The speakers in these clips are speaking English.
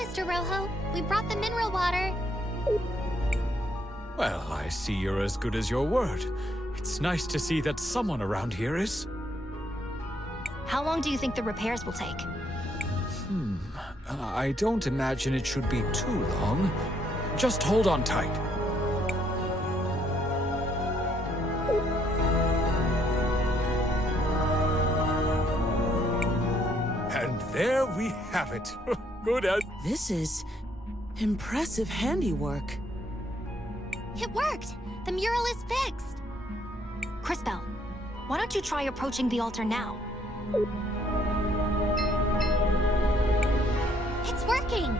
Mr. Rojo. We brought the mineral water. Well, I see you're as good as your word. It's nice to see that someone around here is. How long do you think the repairs will take? I don't imagine it should be too long. Just hold on tight. And there we have it. Good as... This is impressive handiwork. It worked! The mural is fixed! Cris, why don't you try approaching the altar now? It's working!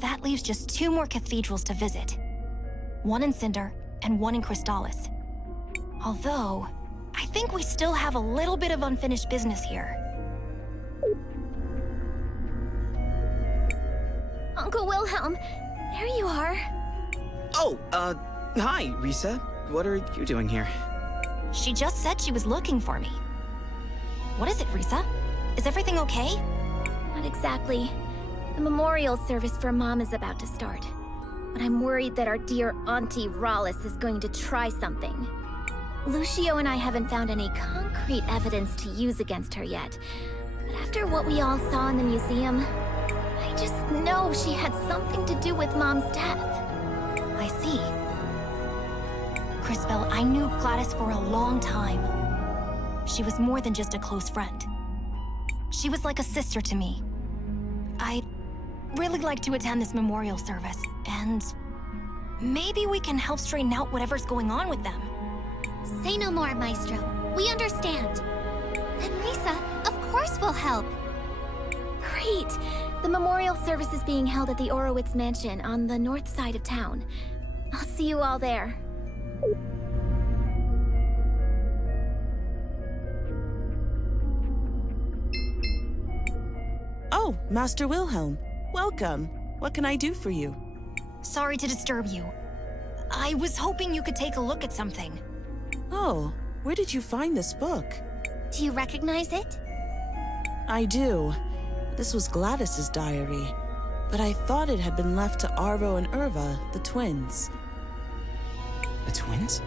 That leaves just 2 more cathedrals to visit. One in Cinder and one in Crystalis. Although, I think we still have a little bit of unfinished business here. Uncle Wilhelm, there you are. Oh, hi, Risa. What are you doing here? She just said she was looking for me. What is it, Risa? Is everything okay? Not exactly. The memorial service for Mom is about to start. But I'm worried that our dear Auntie Rallis is going to try something. Lucio and I haven't found any concrete evidence to use against her yet. But after what we all saw in the museum, I just know she had something to do with Mom's death. I see. Cris, I knew Gladys for a long time. She was more than just a close friend. She was like a sister to me. I'd really like to attend this memorial service, and maybe we can help straighten out whatever's going on with them. Say no more, Maestro. We understand. And Risa, of course we'll help. Great! The memorial service is being held at the Orowitz Mansion on the north side of town. I'll see you all there. Oh, Master Wilhelm. Welcome. What can I do for you? Sorry to disturb you. I was hoping you could take a look at something. Oh, where did you find this book? Do you recognize it? I do. This was Gladys's diary, but I thought it had been left to Arvo and Irva, the twins. The twins?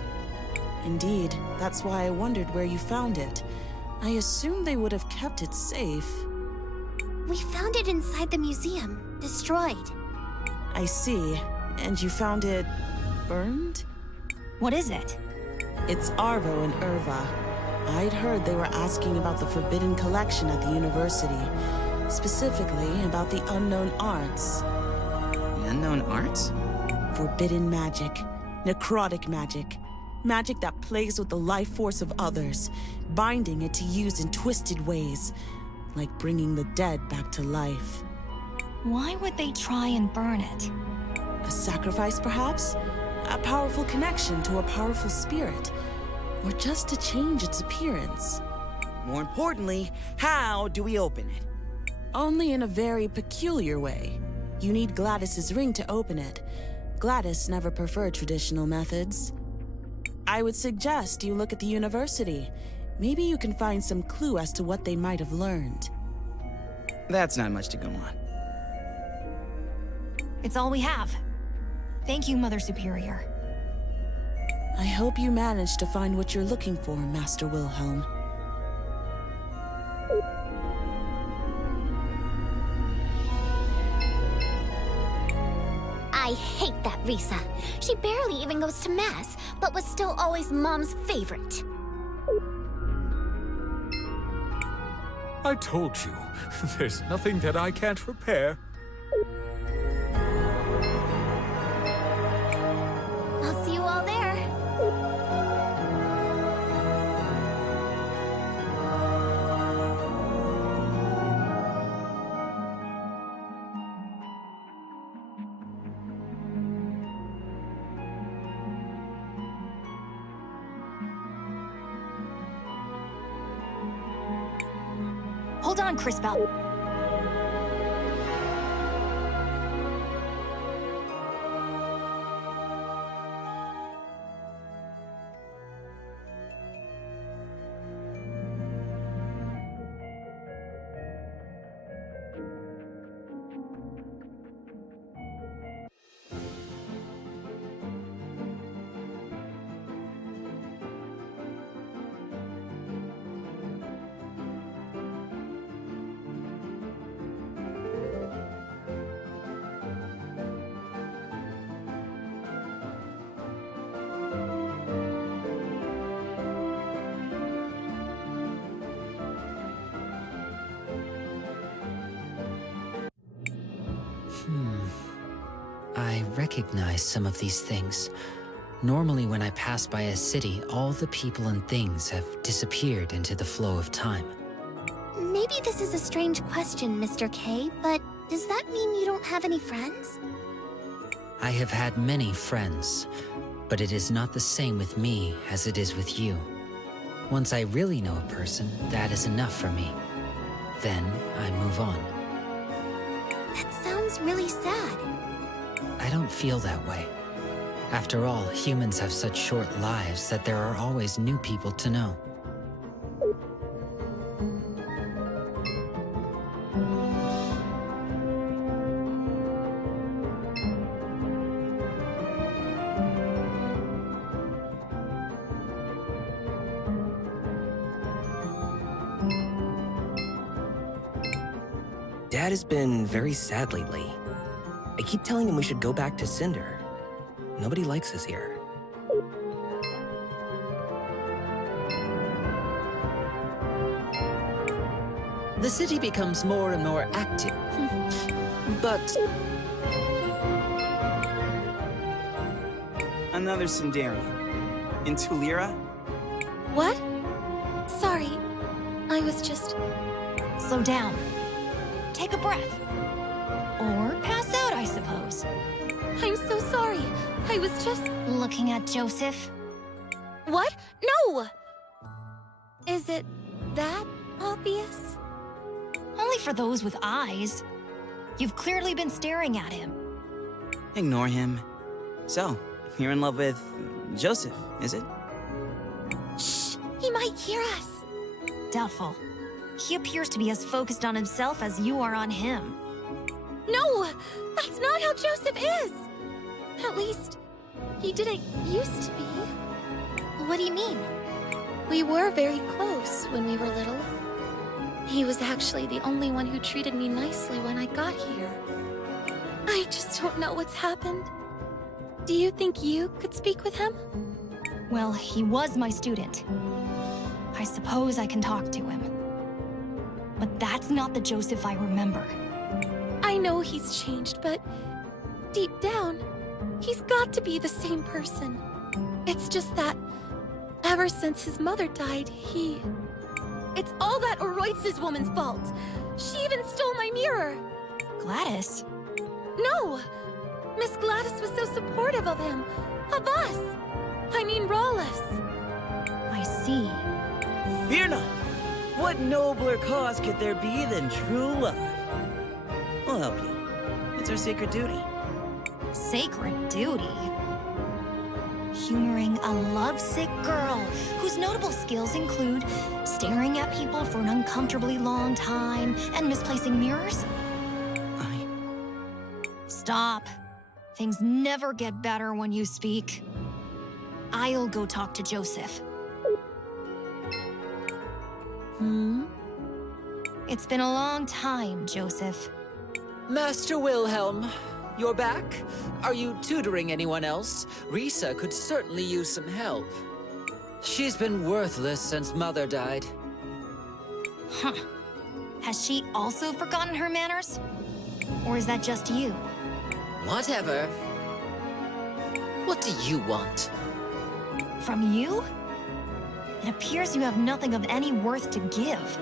Indeed, that's why I wondered where you found it. I assumed they would have kept it safe. We found it inside the museum, destroyed. I see. And you found it burned? What is it? It's Arvo and Irva. I'd heard they were asking about the forbidden collection at the university. Specifically about the unknown arts. The unknown arts? Forbidden magic. Necrotic magic. Magic that plays with the life force of others, binding it to use in twisted ways, like bringing the dead back to life. Why would they try and burn it? A sacrifice, perhaps? A powerful connection to a powerful spirit? Or just to change its appearance? More importantly, how do we open it? Only in a very peculiar way. You need Gladys's ring to open it. Gladys never preferred traditional methods. I would suggest you look at the university. Maybe you can find some clue as to what they might have learned. That's not much to go on. It's all we have. Thank you, Mother Superior. I hope you managed to find what you're looking for, Master Wilhelm. I hate that Risa. She barely even goes to Mass, but was still always Mom's favorite. I told you, there's nothing that I can't repair. I'll see you all there. Hold on, Cris. I recognize some of these things. Normally when I pass by a city, all the people and things have disappeared into the flow of time. Maybe this is a strange question, Mr. K, but does that mean you don't have any friends? I have had many friends, but it is not the same with me as it is with you. Once I really know a person, that is enough for me. Then I move on. That sounds really sad. I don't feel that way. After all, humans have such short lives that there are always new people to know. Dad has been very sad lately. I keep telling him we should go back to Cinder. Nobody likes us here. The city becomes more and more active. But Another Sindarian. In Tulira? What? Sorry. I was just... Slow down. Take a breath. Or pass out, I suppose. I'm so sorry. I was just... Looking at Joseph? What? No! Is it that obvious? Only for those with eyes. You've clearly been staring at him. Ignore him. So, you're in love with Joseph, is it? Shh! He might hear us. Doubtful. He appears to be as focused on himself as you are on him. No! That's not how Joseph is! At least, he didn't used to be. What do you mean? We were very close when we were little. He was actually the only one who treated me nicely when I got here. I just don't know what's happened. Do you think you could speak with him? Well, he was my student. I suppose I can talk to him. But that's not the Joseph I remember. I know he's changed, but deep down, he's got to be the same person. It's just that ever since his mother died, It's all that Oroitz's woman's fault. She even stole my mirror. Gladys? No! Miss Gladys was so supportive of him. Of us. I mean, Rawless. I see. Fear not! What nobler cause could there be than true love? We'll help you. It's our sacred duty. Sacred duty? Humoring a lovesick girl whose notable skills include staring at people for an uncomfortably long time and misplacing mirrors? Stop. Things never get better when you speak. I'll go talk to Joseph. It's been a long time, Joseph. Master Wilhelm, you're back? Are you tutoring anyone else? Risa could certainly use some help. She's been worthless since Mother died. Huh. Has she also forgotten her manners? Or is that just you? Whatever. What do you want? From you? It appears you have nothing of any worth to give.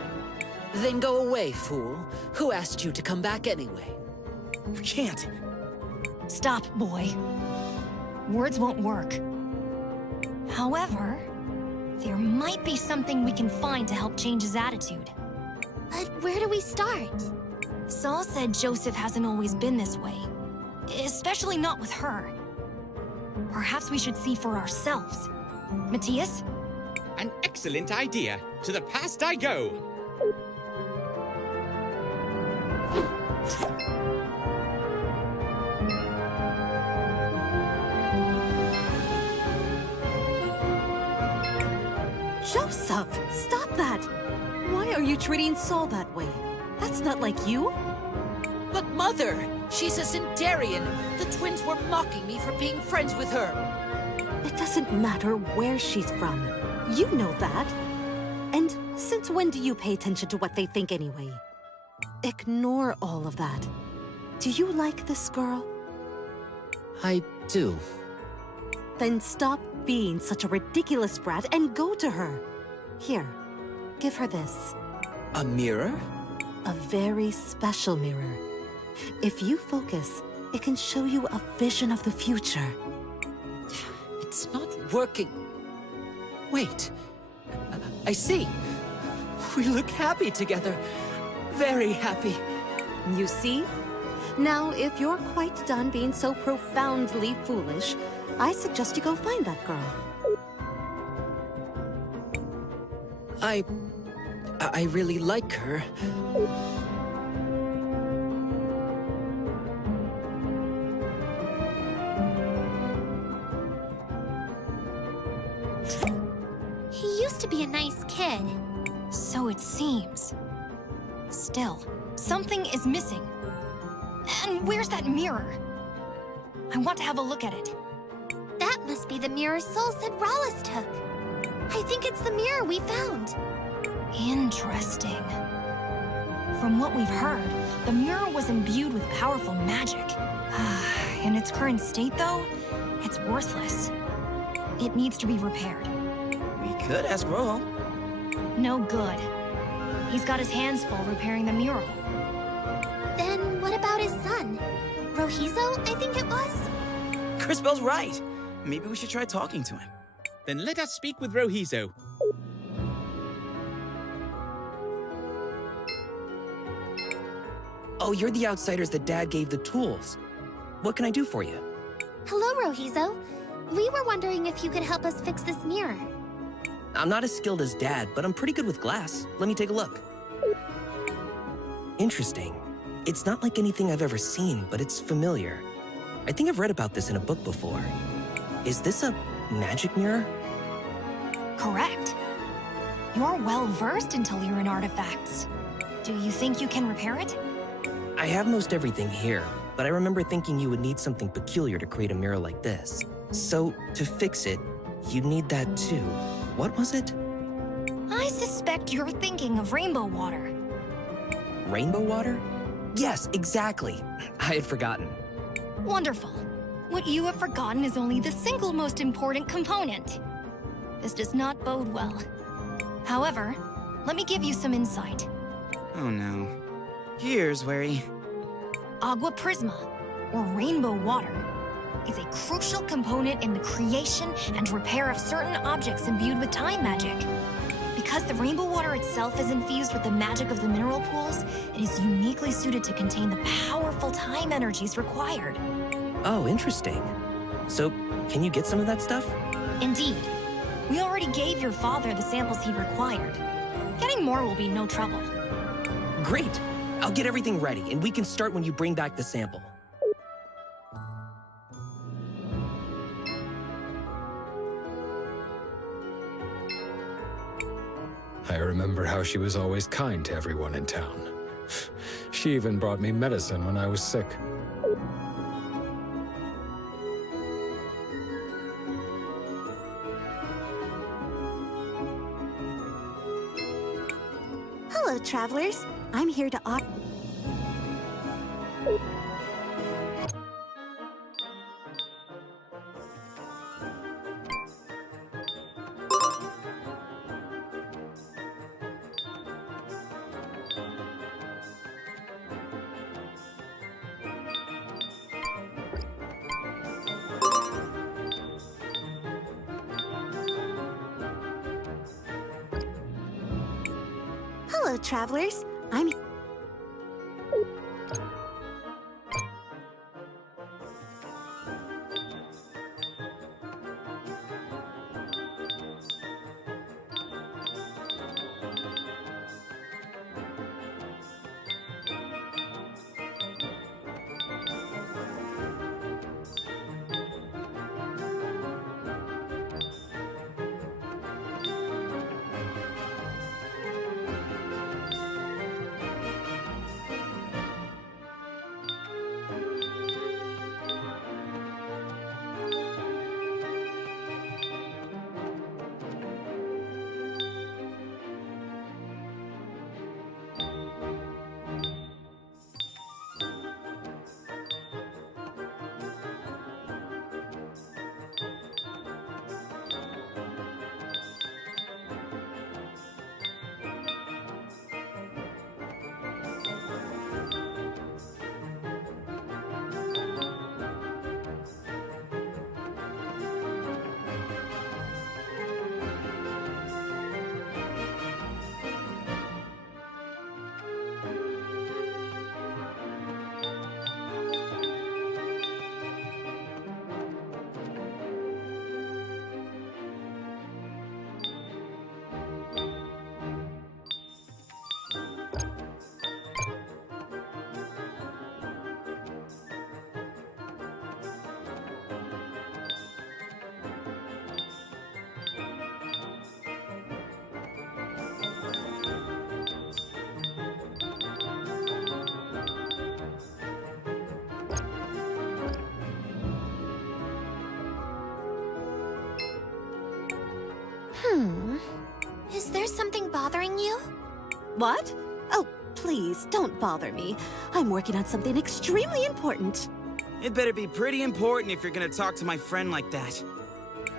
Then go away, fool. Who asked you to come back anyway? You can't. Stop, boy. Words won't work. However, there might be something we can find to help change his attitude. But where do we start? Saul said Joseph hasn't always been this way. Especially not with her. Perhaps we should see for ourselves. Matthias? An excellent idea. To the past I go. Joseph, stop that! Why are you treating Saul that way? That's not like you. But Mother, she's a Sindarian. The twins were mocking me for being friends with her. It doesn't matter where she's from. You know that. And since when do you pay attention to what they think anyway? Ignore all of that. Do you like this girl? I do. Then stop being such a ridiculous brat and go to her. Here, give her this. A mirror? A very special mirror. If you focus, it can show you a vision of the future. It's not working. Wait. I see. We look happy together. Very happy. You see? Now, if you're quite done being so profoundly foolish, I suggest you go find that girl. I really like her. He used to be a nice kid. So it seems. Still, something is missing. And where's that mirror? I want to have a look at it. That must be the mirror Soul said Rallis took. I think it's the mirror we found. Interesting. From what we've heard, the mirror was imbued with powerful magic. In its current state, though, it's worthless. It needs to be repaired. We could ask Rojo. No good. He's got his hands full repairing the mural. Then what about his son? Rohizo, I think it was? Cris Bell's right. Maybe we should try talking to him. Then let us speak with Rohizo. Oh, you're the outsiders that Dad gave the tools. What can I do for you? Hello, Rohizo. We were wondering if you could help us fix this mirror. I'm not as skilled as Dad, but I'm pretty good with glass. Let me take a look. Interesting. It's not like anything I've ever seen, but it's familiar. I think I've read about this in a book before. Is this a magic mirror? Correct. You're well-versed in Telerian artifacts. Do you think you can repair it? I have most everything here, but I remember thinking you would need something peculiar to create a mirror like this. So, to fix it, you'd need that too. What was it? I suspect you're thinking of rainbow water. Rainbow water? Yes, exactly. I had forgotten. Wonderful. What you have forgotten is only the single most important component. This does not bode well. However, let me give you some insight. Oh no. Here's wary. Agua Prisma, or rainbow water, is a crucial component in the creation and repair of certain objects imbued with time magic. Because the rainbow water itself is infused with the magic of the mineral pools, it is uniquely suited to contain the powerful time energies required. Oh, interesting. So, can you get some of that stuff? Indeed. We already gave your father the samples he required. Getting more will be no trouble. Great! I'll get everything ready, and we can start when you bring back the sample. I remember how she was always kind to everyone in town. She even brought me medicine when I was sick. Hello, travelers. I'm here to offer... Hello, travelers. I'm... Is there something bothering you? What? Oh, please, don't bother me. I'm working on something extremely important. It better be pretty important if you're gonna talk to my friend like that.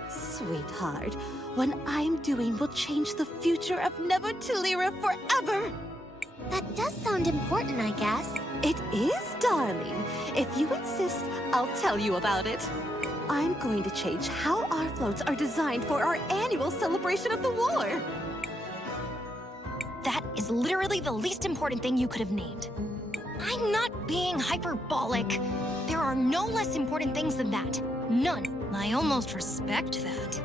Sweetheart, what I'm doing will change the future of Nevertillera forever. That does sound important, I guess. It is, darling. If you insist, I'll tell you about it. I'm going to change how our floats are designed for our annual celebration of the war. That is literally the least important thing you could have named. I'm not being hyperbolic. There are no less important things than that. None. I almost respect that.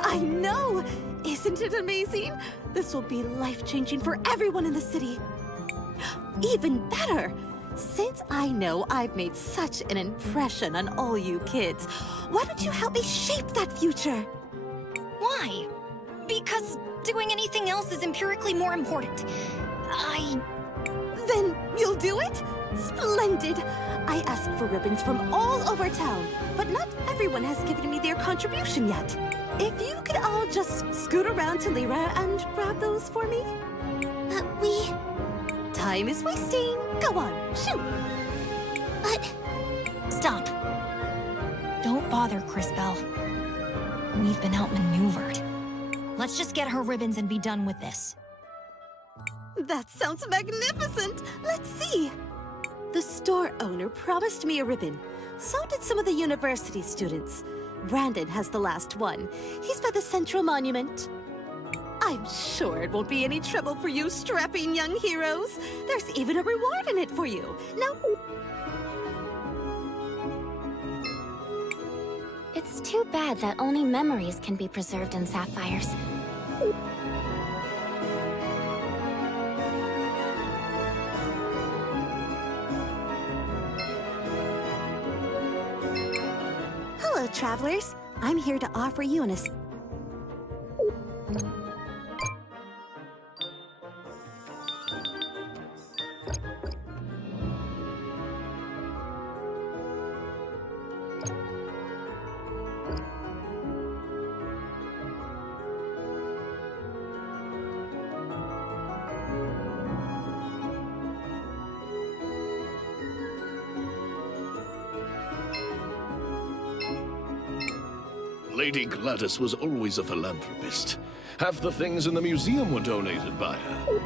I know! Isn't it amazing? This will be life-changing for everyone in the city. Even better! Since I know I've made such an impression on all you kids, why don't you help me shape that future? Why? Because doing anything else is empirically more important. Then you'll do it? Splendid! I asked for ribbons from all over town, but not everyone has given me their contribution yet. If you could all just scoot around to Lyra and grab those for me? Time is wasting. Go on, shoot! But... Stop. Don't bother, Cris Bell. We've been outmaneuvered. Let's just get her ribbons and be done with this. That sounds magnificent! Let's see! The store owner promised me a ribbon. So did some of the university students. Brandon has the last one. He's by the Central Monument. I'm sure it won't be any trouble for you strapping young heroes. There's even a reward in it for you. Now... It's too bad that only memories can be preserved in sapphires. Hello, travelers. I'm here to offer you an Lady Gladys was always a philanthropist. Half the things in the museum were donated by her.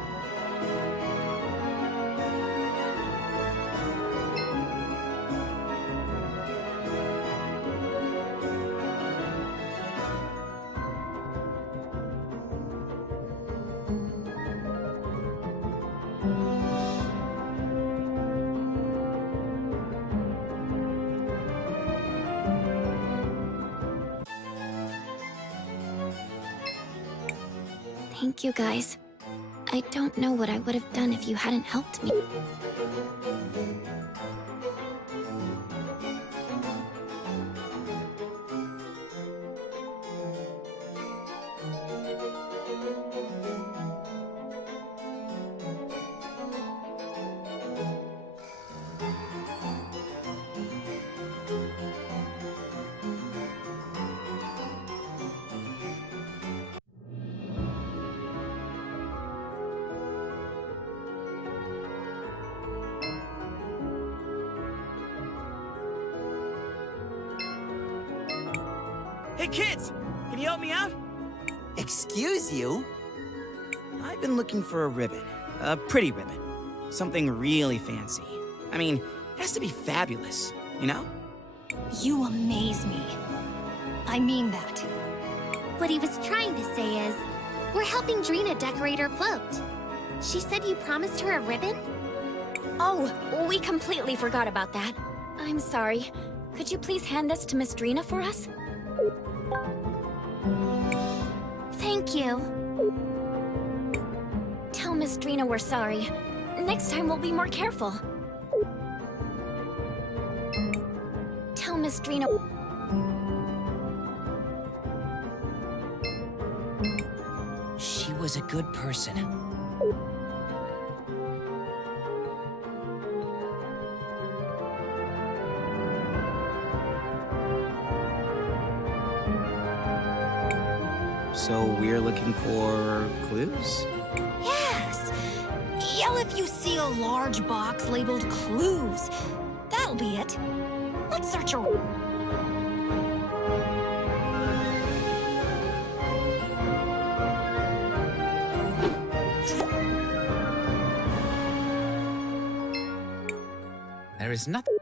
Thank you, guys. I don't know what I would have done if you hadn't helped me. Hey kids, can you help me out? Excuse you? I've been looking for a ribbon. A pretty ribbon. Something really fancy. I mean, it has to be fabulous, you know? You amaze me. I mean that. What he was trying to say is, we're helping Drina decorate her float. She said you promised her a ribbon? Oh, we completely forgot about that. I'm sorry. Could you please hand this to Miss Drina for us? Thank you. Tell Miss Drina we're sorry. Next time we'll be more careful. Tell Miss Drina... She was a good person. So we're looking for clues? Yes! Yell if you see a large box labeled clues. That'll be it. Let's search around. There is nothing.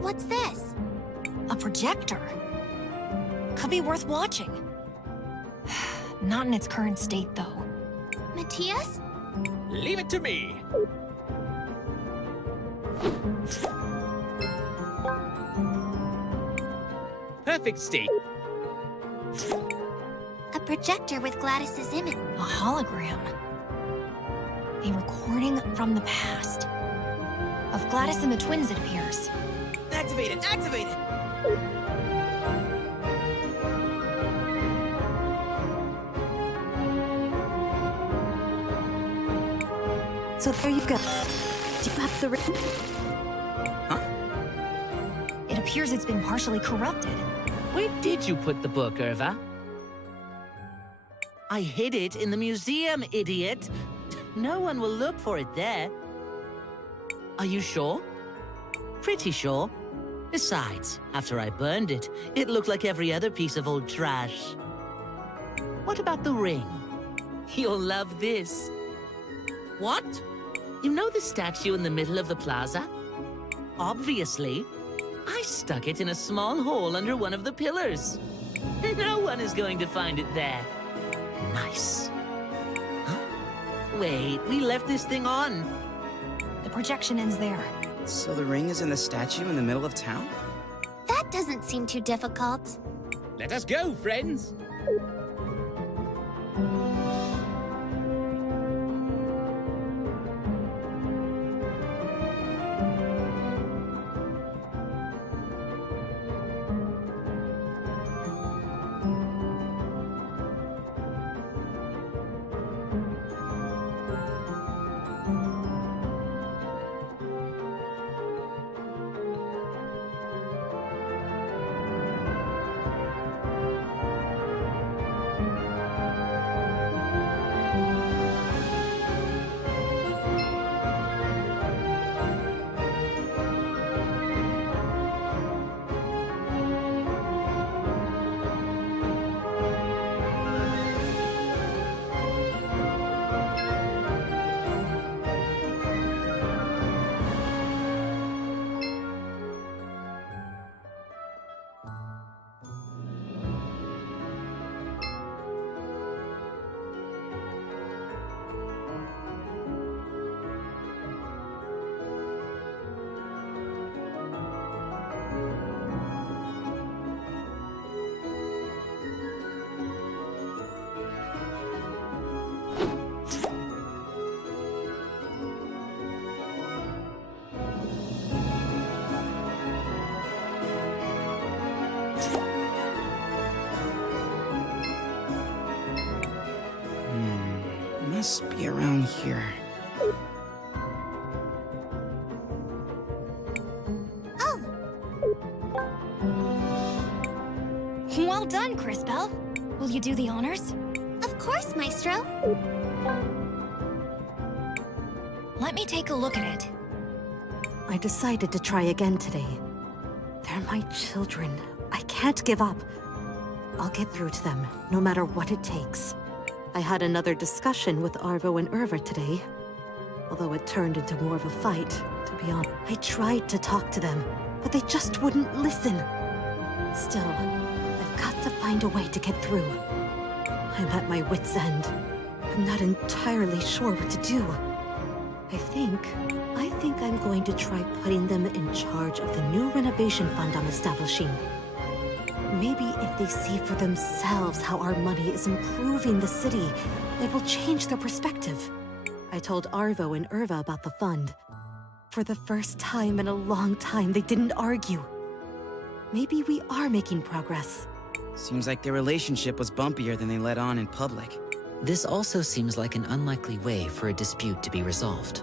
What's this? A projector. Could be worth watching. Not in its current state, though. Matthias? Leave it to me. Perfect state. A projector with Gladys's image. A hologram. A recording from the past. Of Gladys and the twins, it appears. Activate it! Activate it! So there you go. Do you have the ring? Huh? It appears it's been partially corrupted. Where did you put the book, Irva? I hid it in the museum, idiot. No one will look for it there. Are you sure? Pretty sure. Besides, after I burned it, it looked like every other piece of old trash. What about the ring? You'll love this. What? You know the statue in the middle of the plaza? Obviously. I stuck it in a small hole under one of the pillars. No one is going to find it there. Nice. Huh? Wait, we left this thing on. The projection ends there. So the ring is in the statue in the middle of town? That doesn't seem too difficult. Let us go, friends. Must be around here. Oh! Well done, Cris Bell. Will you do the honors? Of course, Maestro. Let me take a look at it. I decided to try again today. They're my children. I can't give up. I'll get through to them, no matter what it takes. I had another discussion with Arvo and Irva today. Although it turned into more of a fight, to be honest. I tried to talk to them, but they just wouldn't listen. Still, I've got to find a way to get through. I'm at my wit's end. I'm not entirely sure what to do. I think I'm going to try putting them in charge of the new renovation fund I'm establishing. Maybe if they see for themselves how our money is improving the city, it will change their perspective. I told Arvo and Irva about the fund. For the first time in a long time, they didn't argue. Maybe we are making progress. Seems like their relationship was bumpier than they let on in public. This also seems like an unlikely way for a dispute to be resolved.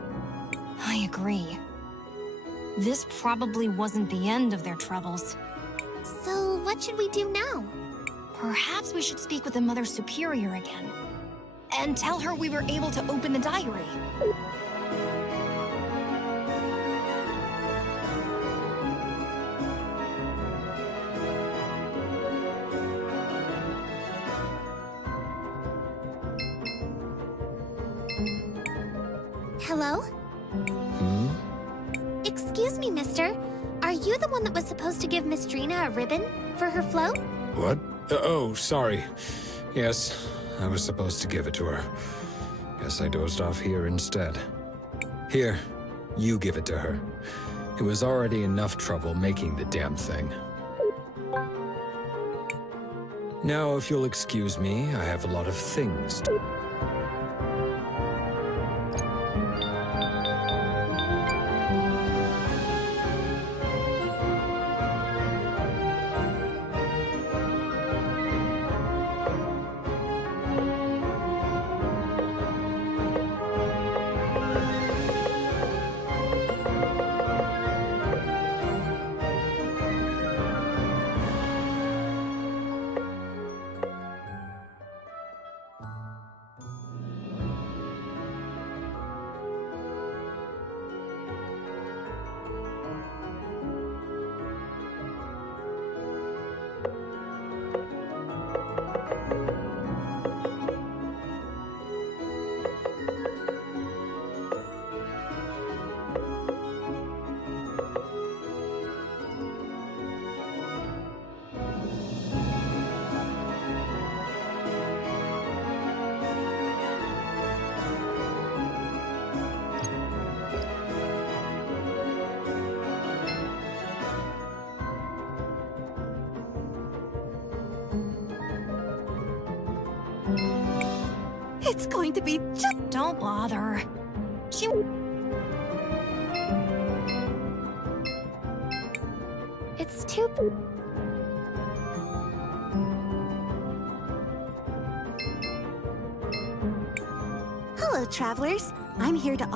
I agree. This probably wasn't the end of their troubles. So, what should we do now? Perhaps we should speak with the Mother Superior again. And tell her we were able to open the diary. Hello? Excuse me, mister. Are you the one that was supposed to give Miss Drina a ribbon for her float? What? Oh, sorry. Yes, I was supposed to give it to her. Guess I dozed off here instead. Here, you give it to her. It was already enough trouble making the damn thing. Now, if you'll excuse me, I have a lot of things to... It's going to be just... Don't bother. It's too... Hello, travelers. I'm here to...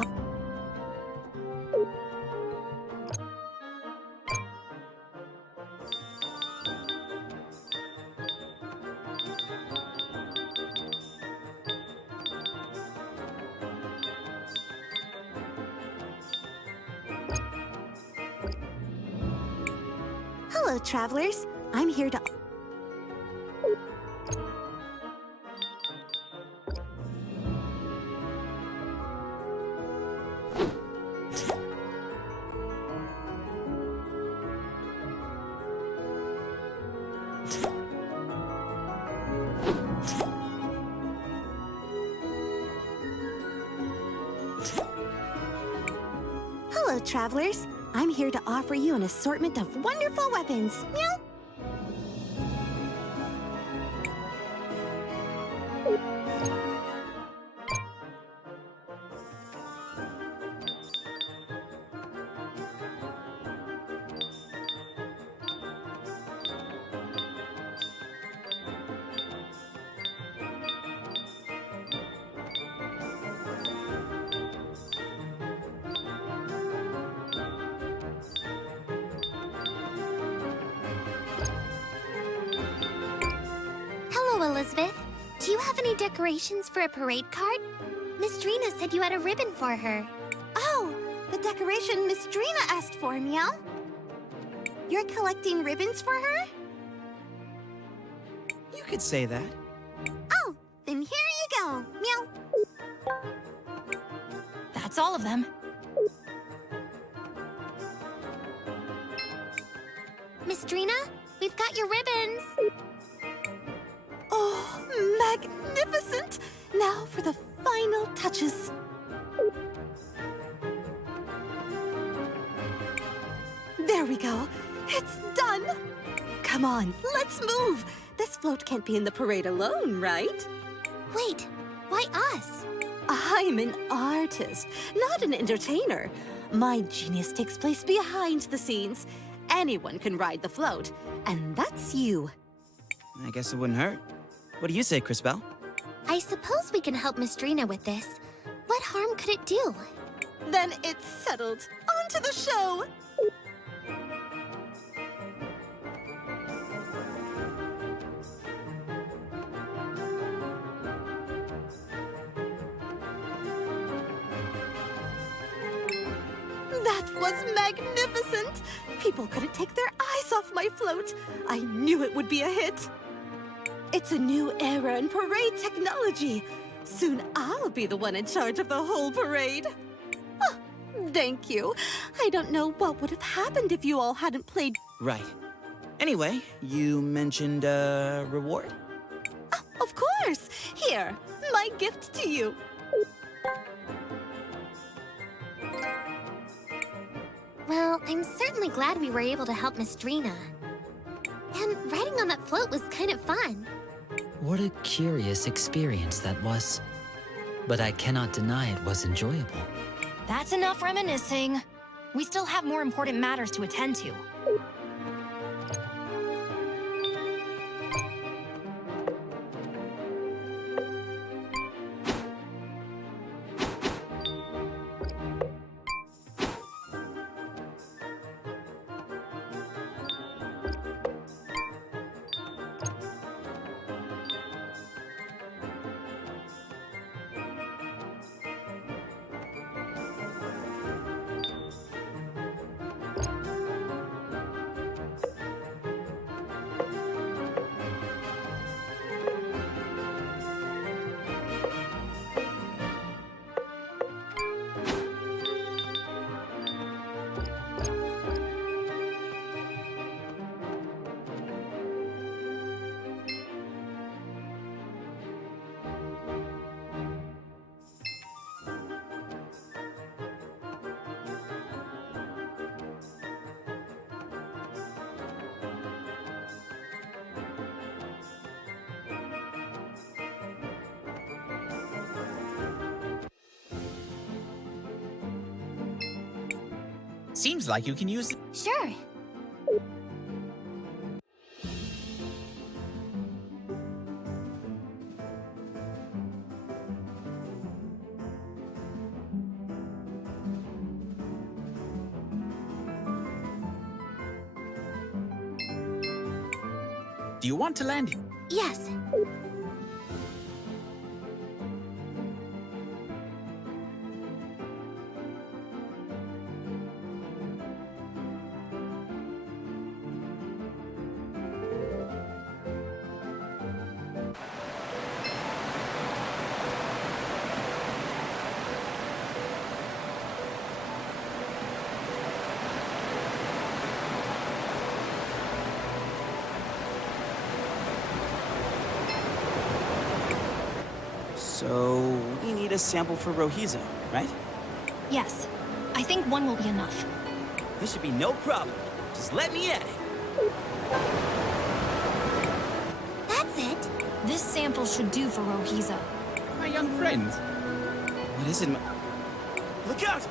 Hello, travelers. I'm here to... Hello, travelers. I'm here to offer you an assortment of wonderful weapons. Meow. Hello, Elizabeth. Do you have any decorations for a parade cart? Miss Drina said you had a ribbon for her. Oh, the decoration Miss Drina asked for, Meow. You're collecting ribbons for her? You could say that. Oh, then here you go, Meow. That's all of them. Miss Drina, we've got your ribbons. Magnificent! Now for the final touches. There we go. It's done. Come on, let's move. This float can't be in the parade alone, right? Wait, why us? I'm an artist, not an entertainer. My genius takes place behind the scenes. Anyone can ride the float, and that's you. I guess it wouldn't hurt. What do you say, Cris Bell? I suppose we can help Miss Drina with this. What harm could it do? Then it's settled. On to the show! That was magnificent! People couldn't take their eyes off my float. I knew it would be a hit. It's a new era in parade technology. Soon I'll be the one in charge of the whole parade. Oh, thank you. I don't know what would have happened if you all hadn't played. Right. Anyway, you mentioned a reward? Oh, of course! Here, my gift to you. Well, I'm certainly glad we were able to help Miss Drina. And riding on that float was kind of fun. What a curious experience that was. But I cannot deny it was enjoyable. That's enough reminiscing. We still have more important matters to attend to. Seems like you can use it. Sure. Do you want to land it? Yes. So, we need a sample for Rohizo, right? Yes, I think one will be enough. This should be no problem. Just let me at it. That's it. This sample should do for Rohizo. My young friend. What is it? Look out!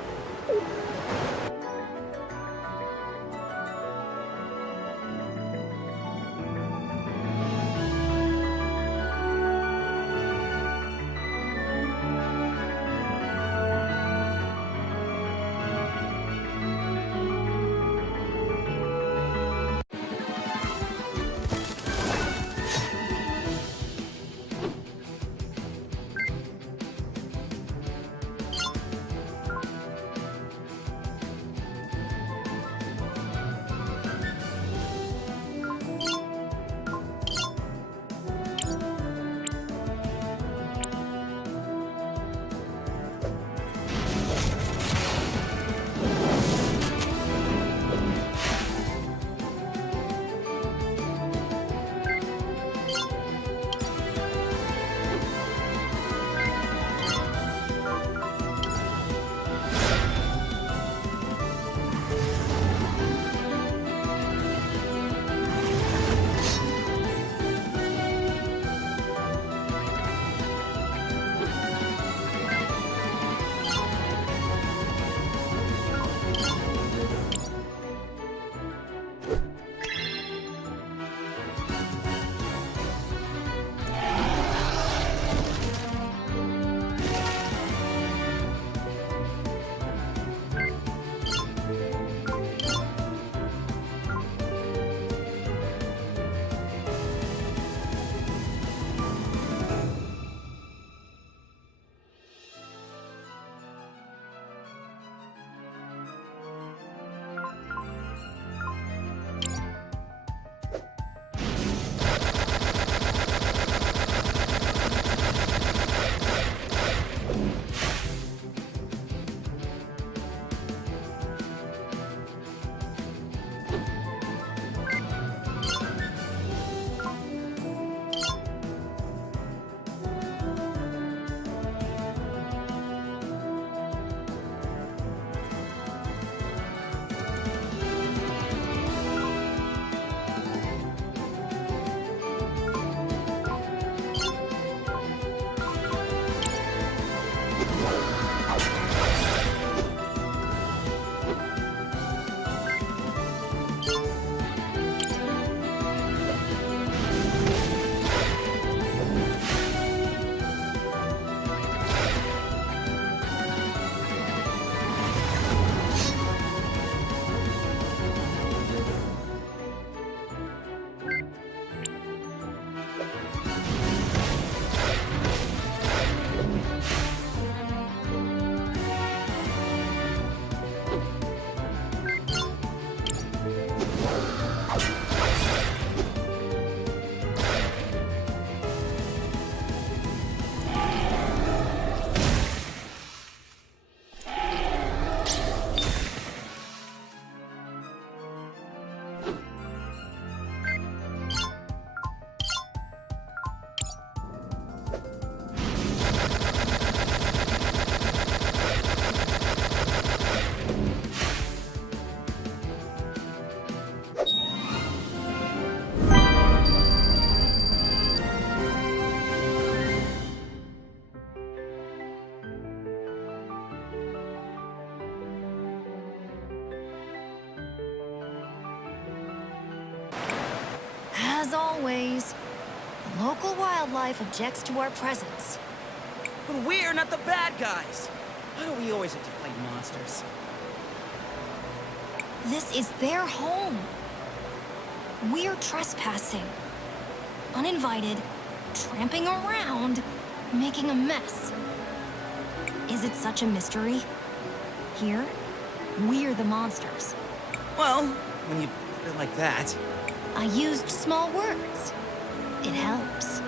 as always, the local wildlife objects to our presence. But we're not the bad guys. Why do we always have to fight monsters? This is their home. We're trespassing. Uninvited, tramping around, making a mess. Is it such a mystery? Here, we're the monsters. Well, when you put it like that. I used small words. It helps.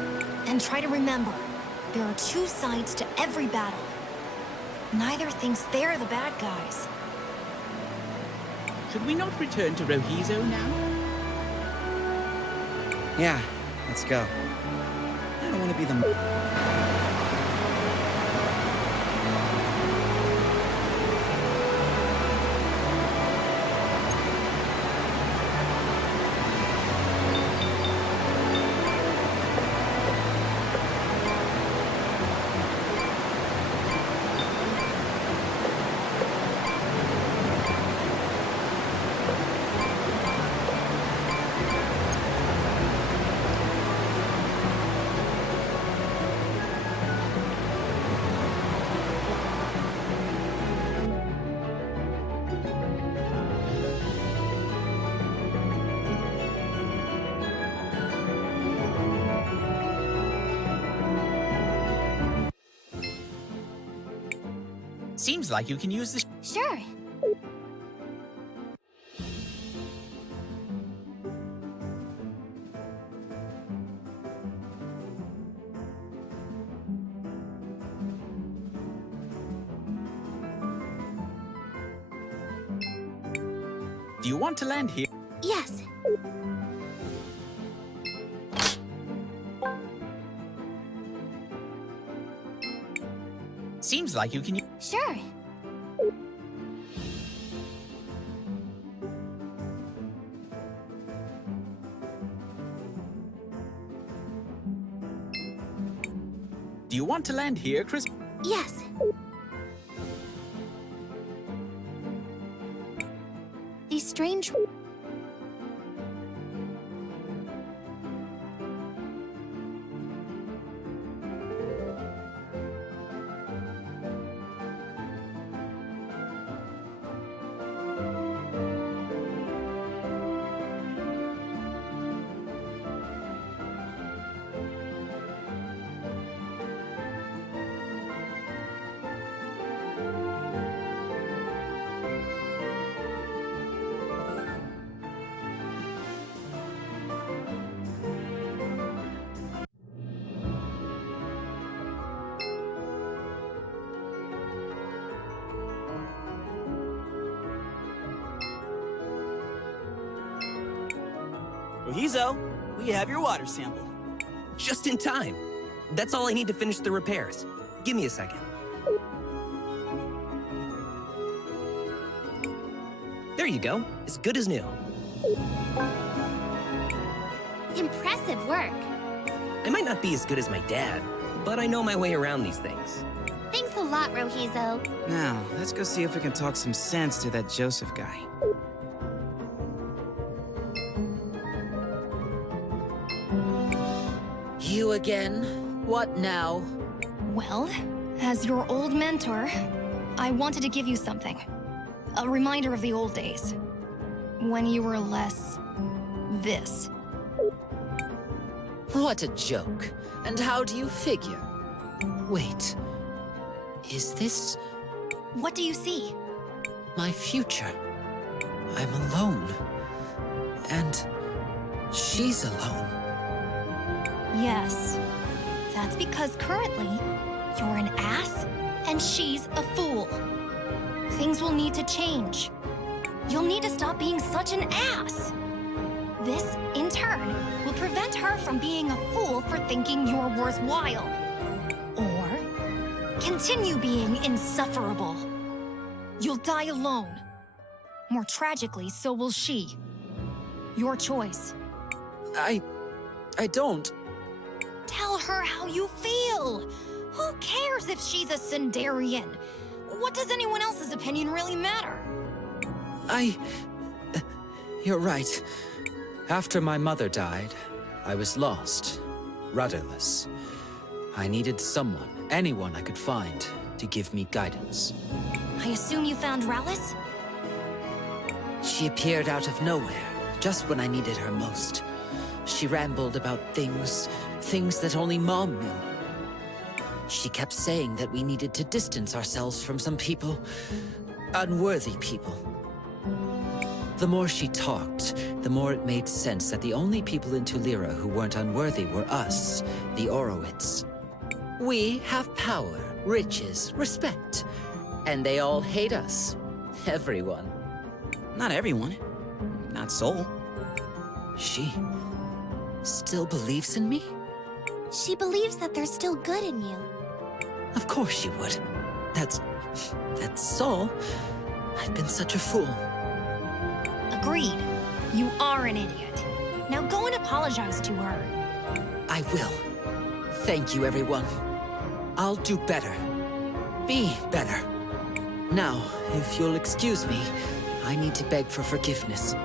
And try to remember, there are two sides to every battle. Neither thinks they're the bad guys. Should we not return to Rohizo now? Yeah, let's go. I don't want to be the... Seems like you can use this. Sure. Do you want to land here? Yes. Seems like you can. Sure. Do you want to land here, Cris? Yes. These strange... Rohizo, we have your water sample. Just in time. That's all I need to finish the repairs. Give me a second. There you go. As good as new. Impressive work. I might not be as good as my dad, but I know my way around these things. Thanks a lot, Rohizo. Now, let's go see if we can talk some sense to that Joseph guy. You again? What now? Well, as your old mentor, I wanted to give you something. A reminder of the old days. When you were less... this. What a joke. And how do you figure? Wait. Is this What do you see? my future? I'm alone. And she's alone. Yes. That's because currently, you're an ass, and she's a fool. Things will need to change. You'll need to stop being such an ass. This, in turn, will prevent her from being a fool for thinking you're worthwhile. Or continue being insufferable. You'll die alone. More tragically, so will she. Your choice. I don't. Tell her how you feel. Who cares if she's a Sindarian? What does anyone else's opinion really matter? You're right. After my mother died, I was lost, rudderless. I needed someone, anyone I could find, to give me guidance. I assume you found Rallis? She appeared out of nowhere, just when I needed her most. She rambled about things that only Mom knew. She kept saying that we needed to distance ourselves from some people, unworthy people. The more she talked, the more it made sense that the only people in Tulira who weren't unworthy were us, the Orowitz. We have power, riches, respect, and they all hate us. Everyone. Not everyone. Not Soul. She still believes in me? She believes that there's still good in you. Of course she would. That's Soul. I've been such a fool. Agreed. You are an idiot. Now go and apologize to her. I will. Thank you, everyone. I'll do better. Be better. Now, if you'll excuse me, I need to beg for forgiveness.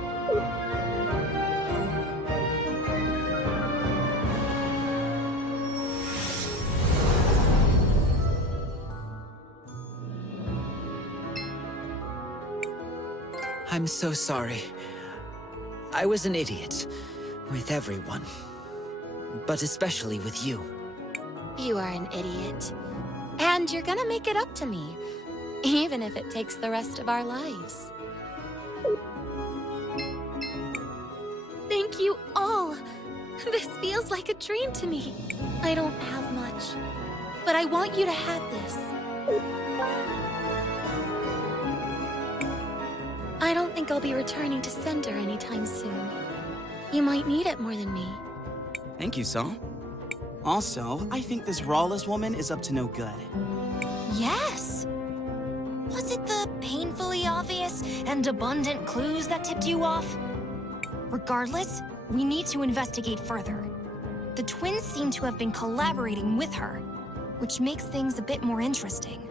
I'm so sorry. I was an idiot. With everyone. But especially with you. You are an idiot. And you're gonna make it up to me. Even if it takes the rest of our lives. Thank you all. This feels like a dream to me. I don't have much. But I want you to have this. I don't think I'll be returning to Cinder anytime soon. You might need it more than me. Thank you, Saul. Also, I think this Rawless woman is up to no good. Yes! Was it the painfully obvious and abundant clues that tipped you off? Regardless, we need to investigate further. The twins seem to have been collaborating with her, which makes things a bit more interesting.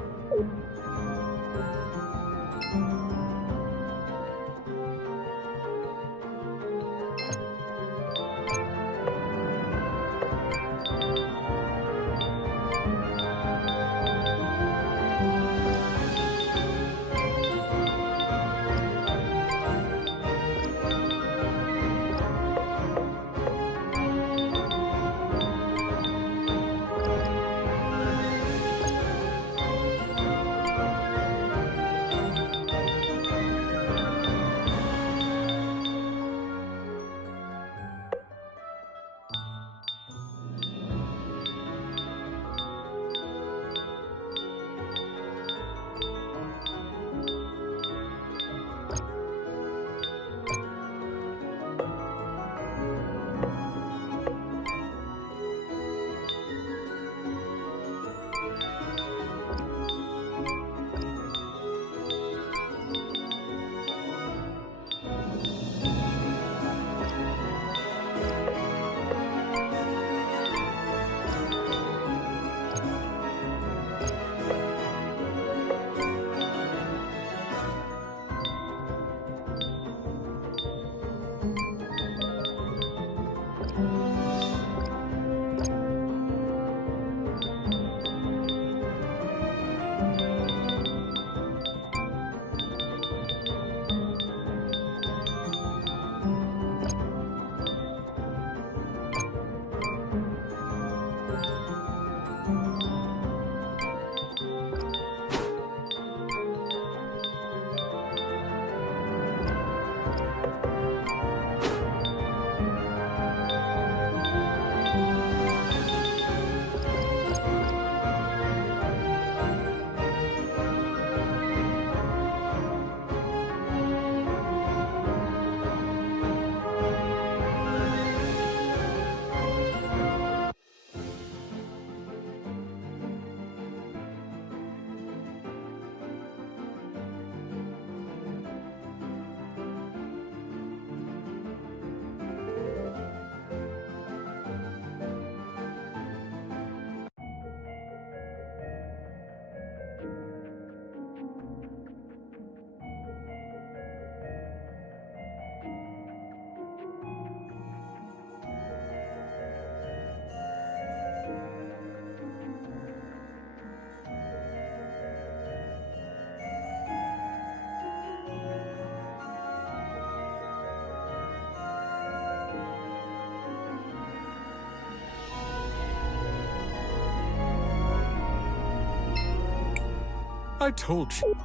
I told you.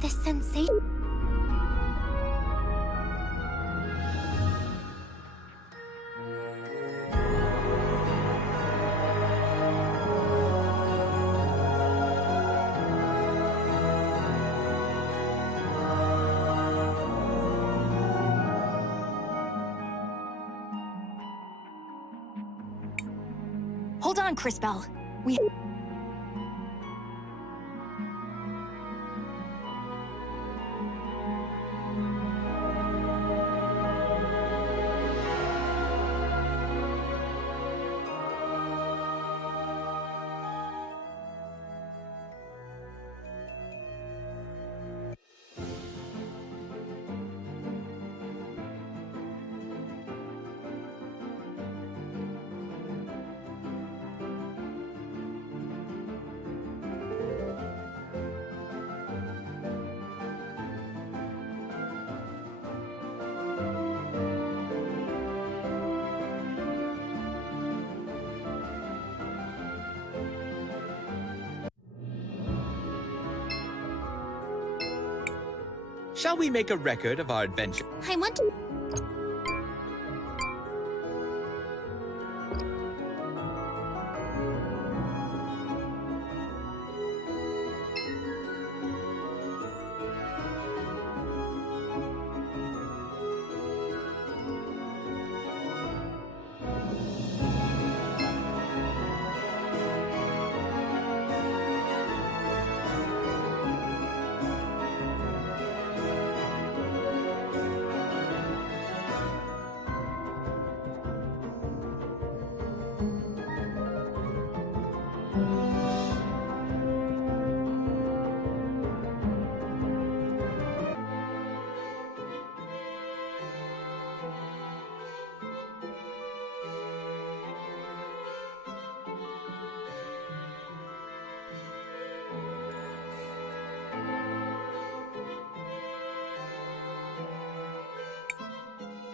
This sensation. Hold on, Cris Bell. We... Shall we make a record of our adventure? I want to...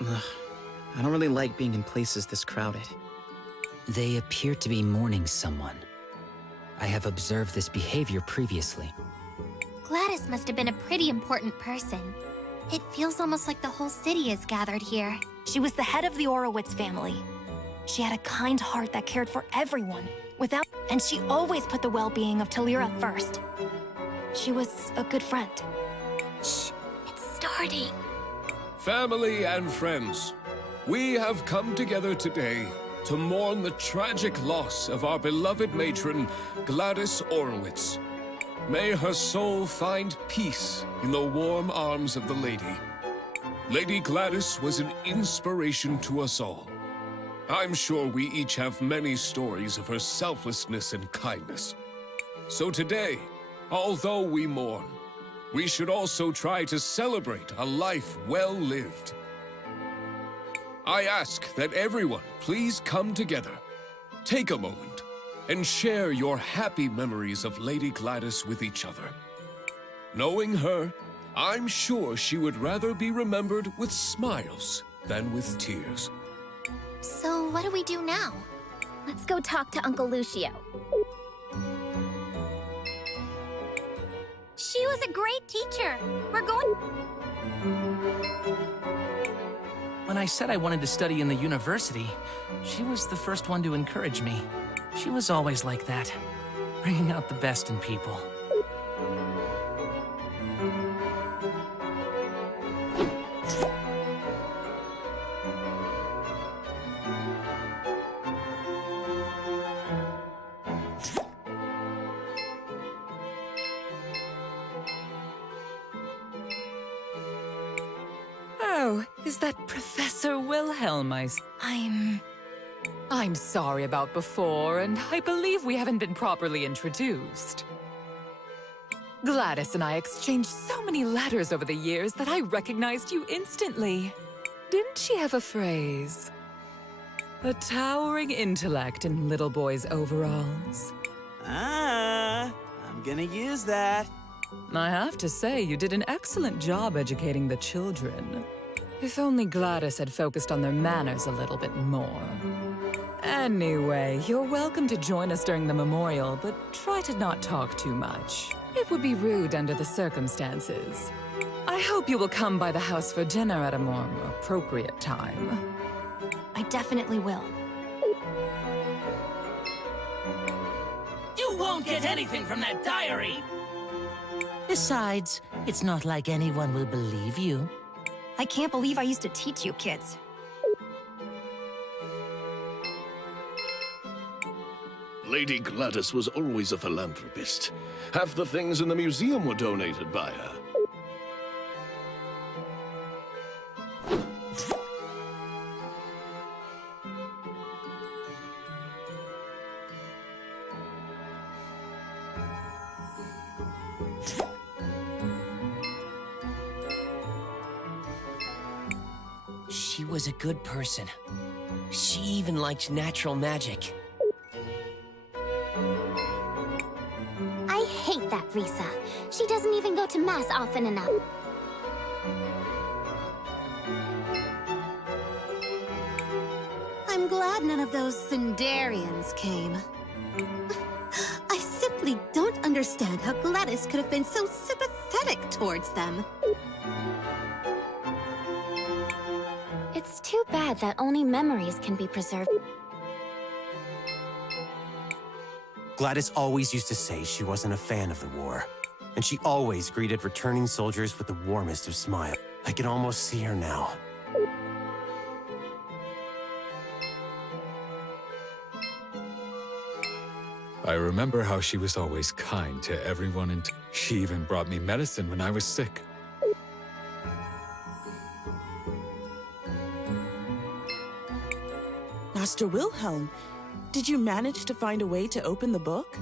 Ugh, I don't really like being in places this crowded. They appear to be mourning someone. I have observed this behavior previously. Gladys must have been a pretty important person. It feels almost like the whole city is gathered here. She was the head of the Orowitz family. She had a kind heart that cared for everyone, and she always put the well-being of Talira first. She was a good friend. Shh, it's starting. Family and friends, we have come together today to mourn the tragic loss of our beloved matron, Gladys Orowitz. May her soul find peace in the warm arms of the Lady. Lady Gladys was an inspiration to us all. I'm sure we each have many stories of her selflessness and kindness. So today, although we mourn, we should also try to celebrate a life well lived. I ask that everyone please come together, take a moment, and share your happy memories of Lady Gladys with each other. Knowing her, I'm sure she would rather be remembered with smiles than with tears. So what do we do now? Let's go talk to Uncle Lucio. She was a great teacher. We're going... When I said I wanted to study in the university, she was the first one to encourage me. She was always like that, bringing out the best in people. Oh, is that Professor Wilhelm? I'm sorry about before, and I believe we haven't been properly introduced. Gladys and I exchanged so many letters over the years that I recognized you instantly. Didn't she have a phrase? A towering intellect in little boys' overalls. I'm gonna use that. I have to say, you did an excellent job educating the children. If only Gladys had focused on their manners a little bit more. Anyway, you're welcome to join us during the memorial, but try to not talk too much. It would be rude under the circumstances. I hope you will come by the house for dinner at a more appropriate time. I definitely will. You won't get anything from that diary! Besides, it's not like anyone will believe you. I can't believe I used to teach you kids. Lady Gladys was always a philanthropist. Half the things in the museum were donated by her. She was a good person. She even liked natural magic. I hate that Risa. She doesn't even go to Mass often enough. I'm glad none of those Sindarians came. I simply don't understand how Gladys could have been so sympathetic towards them. It's too bad that only memories can be preserved. Gladys always used to say she wasn't a fan of the war, and she always greeted returning soldiers with the warmest of smiles. I can almost see her now. I remember how she was always kind to everyone, and she even brought me medicine when I was sick. Master Wilhelm, did you manage to find a way to open the book?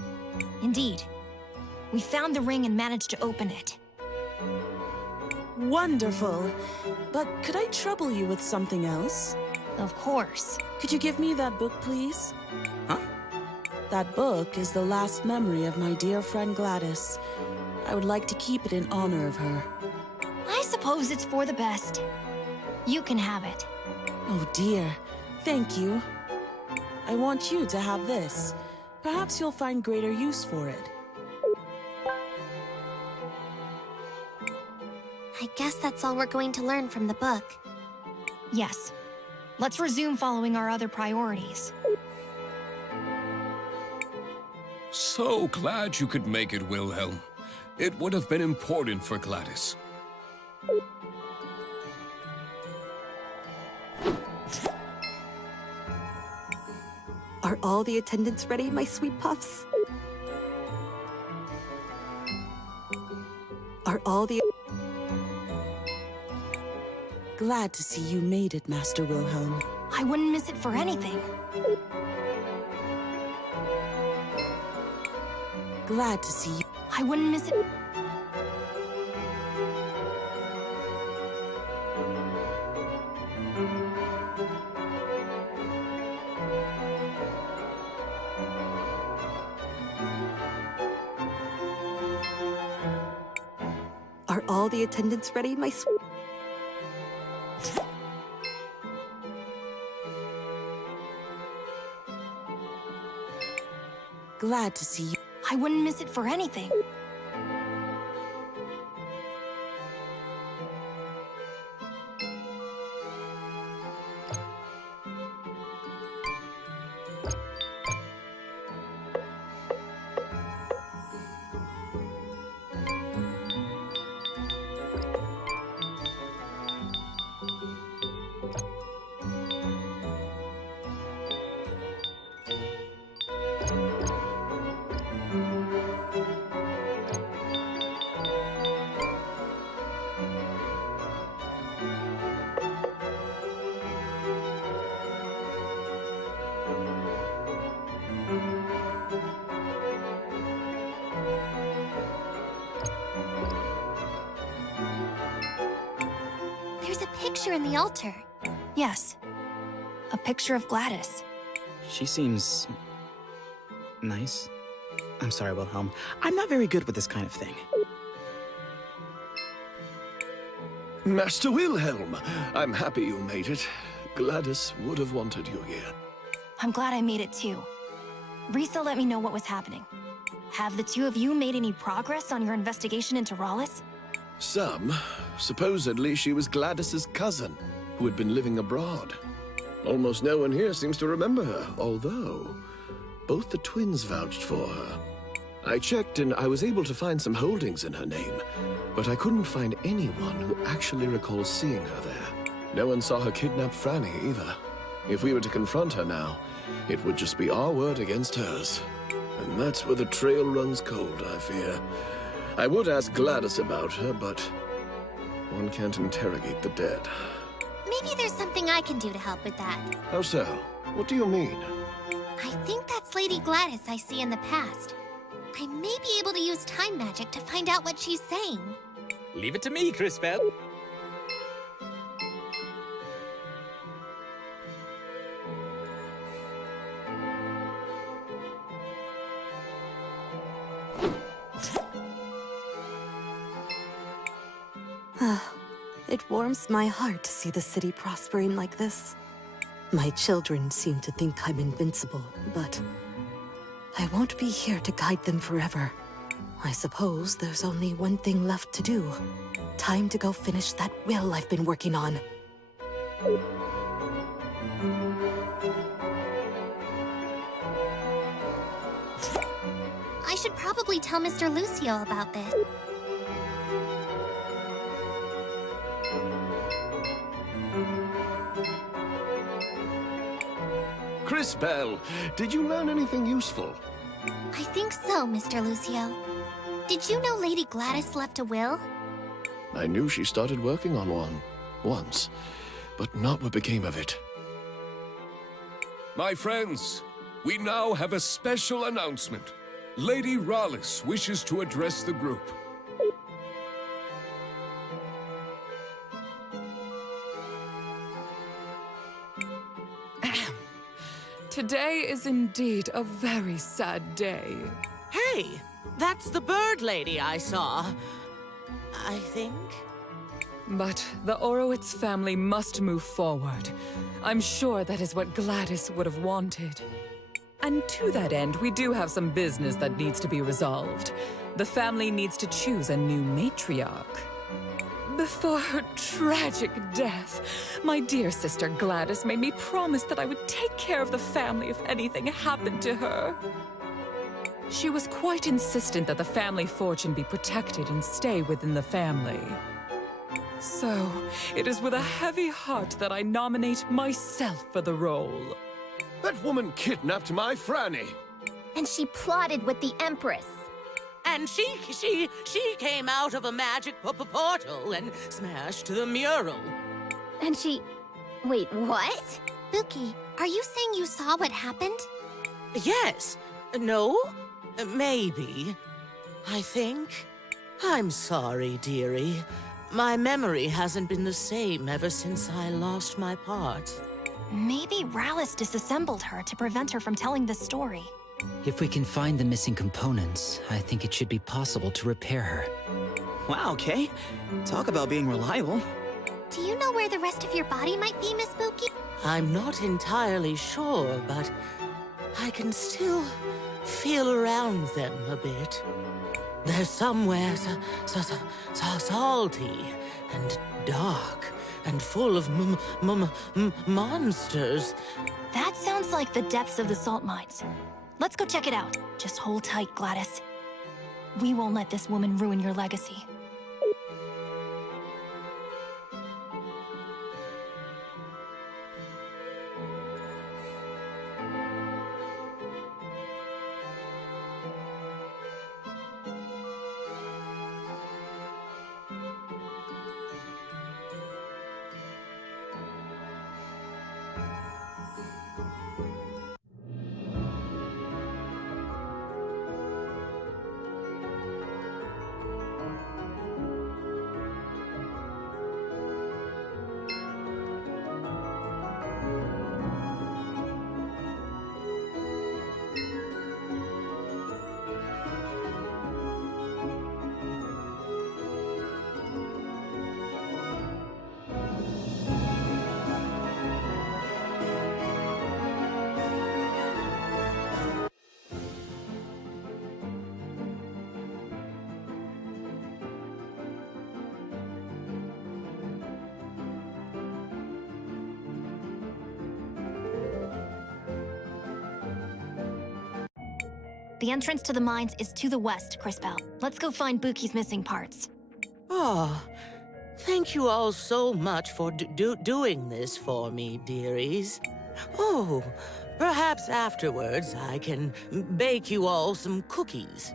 Indeed. We found the ring and managed to open it. Wonderful. But could I trouble you with something else? Of course. Could you give me that book, please? Huh? That book is the last memory of my dear friend Gladys. I would like to keep it in honor of her. I suppose it's for the best. You can have it. Oh dear. Thank you. I want you to have this. Perhaps you'll find greater use for it. I guess that's all we're going to learn from the book. Yes. Let's resume following our other priorities. So glad you could make it, Wilhelm. It would have been important for Gladys. Are all the attendants ready, my sweet puffs? Are all the... Glad to see you made it, Master Wilhelm. I wouldn't miss it for anything. Glad to see you. I wouldn't miss it. Are all the attendants ready, my sweet... Glad to see you. I wouldn't miss it for anything. There's a picture in the altar. Yes. A picture of Gladys. She seems... nice. I'm sorry, Wilhelm. I'm not very good with this kind of thing. Master Wilhelm, I'm happy you made it. Gladys would have wanted you here. I'm glad I made it too. Risa let me know what was happening. Have the two of you made any progress on your investigation into Rallis? Some. Supposedly she was Gladys's cousin, who had been living abroad. Almost no one here seems to remember her, although both the twins vouched for her. I checked and I was able to find some holdings in her name, but I couldn't find anyone who actually recalls seeing her there. No one saw her kidnap Franny either. If we were to confront her now, it would just be our word against hers. And that's where the trail runs cold, I fear. I would ask Gladys about her, but one can't interrogate the dead. Maybe there's something I can do to help with that. How so? What do you mean? I think that's Lady Gladys I see in the past. I may be able to use time magic to find out what she's saying. Leave it to me, Cris Tales. It warms my heart to see the city prospering like this. My children seem to think I'm invincible, but I won't be here to guide them forever. I suppose there's only one thing left to do. Time to go finish that will I've been working on. I should probably tell Mr. Lucio about this. Cris Bell, did you learn anything useful? I think so, Mr. Lucio. Did you know Lady Gladys left a will? I knew she started working on one, once, but not what became of it. My friends, we now have a special announcement. Lady Rallis wishes to address the group. Today is indeed a very sad day. Hey, that's the bird lady I saw. I think. But the Orowitz family must move forward. I'm sure that is what Gladys would have wanted. And to that end, we do have some business that needs to be resolved. The family needs to choose a new matriarch. Before her tragic death, my dear sister Gladys made me promise that I would take care of the family if anything happened to her. She was quite insistent that the family fortune be protected and stay within the family. So, it is with a heavy heart that I nominate myself for the role. That woman kidnapped my Franny. And she plotted with the Empress. And she came out of a magic portal and smashed the mural. And she... Wait, what? Buki, are you saying you saw what happened? Yes. No? Maybe. I think. I'm sorry, dearie. My memory hasn't been the same ever since I lost my part. Maybe Rallis disassembled her to prevent her from telling the story. If we can find the missing components, I think it should be possible to repair her. Wow, Kay. Talk about being reliable. Do you know where the rest of your body might be, Miss Buki? I'm not entirely sure, but I can still feel around them a bit. They're somewhere salty and dark and full of monsters. That sounds like the depths of the salt mines. Let's go check it out. Just hold tight, Gladys. We won't let this woman ruin your legacy. The entrance to the mines is to the west, Crispell. Let's go find Buki's missing parts. Oh, thank you all so much for doing this for me, dearies. Oh, perhaps afterwards I can bake you all some cookies.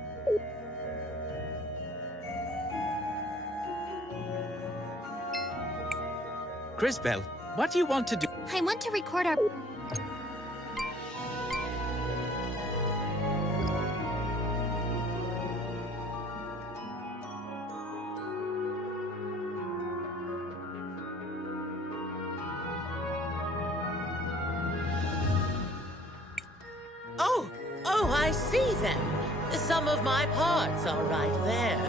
Crisbell, what do you want to do? I want to record our... Oh, I see them. Some of my parts are right there.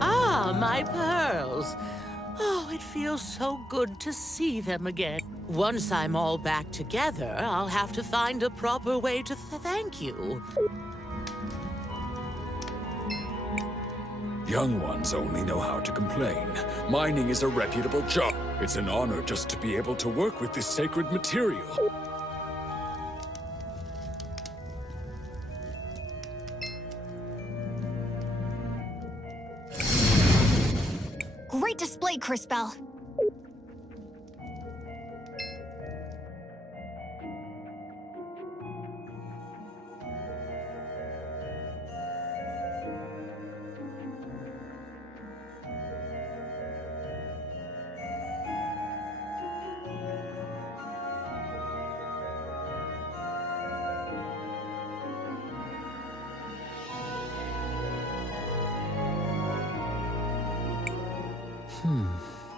Ah, my pearls. Oh, it feels so good to see them again. Once I'm all back together, I'll have to find a proper way to thank you. Young ones only know how to complain. Mining is a reputable job. It's an honor just to be able to work with this sacred material. Great display, Crispell.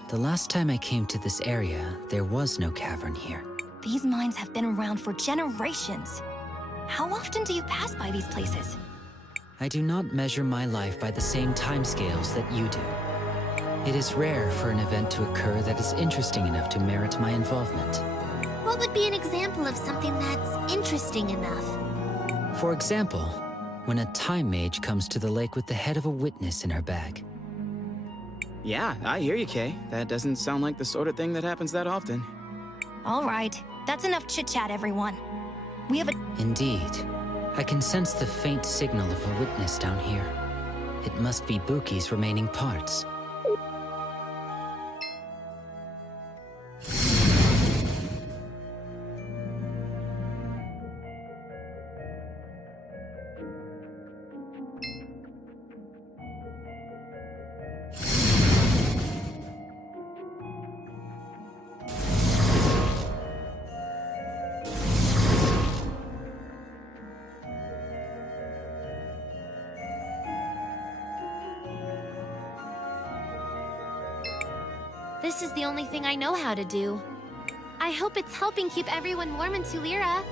The last time I came to this area, there was no cavern here. These mines have been around for generations. How often do you pass by these places? I do not measure my life by the same timescales that you do. It is rare for an event to occur that is interesting enough to merit my involvement. What would be an example of something that's interesting enough? For example, when a time mage comes to the lake with the head of a witness in her bag. Yeah, I hear you, Kay. That doesn't sound like the sort of thing that happens that often. All right, that's enough chit-chat, everyone. We have a... Indeed. I can sense the faint signal of a witness down here. It must be Buki's remaining parts. This is the only thing I know how to do. I hope it's helping keep everyone warm in Tulira.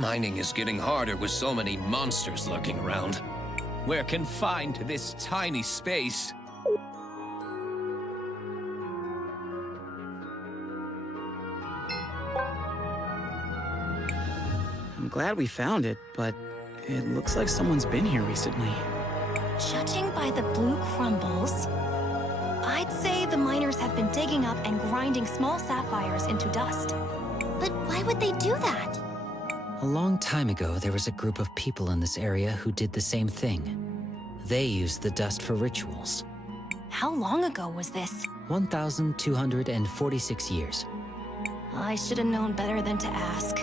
Mining is getting harder with so many monsters lurking around. We're confined to this tiny space. I'm glad we found it, but it looks like someone's been here recently. Judging by the blue crumbles, I'd say the miners have been digging up and grinding small sapphires into dust. But why would they do that? A long time ago, there was a group of people in this area who did the same thing. They used the dust for rituals. How long ago was this? 1,246 years. I should have known better than to ask.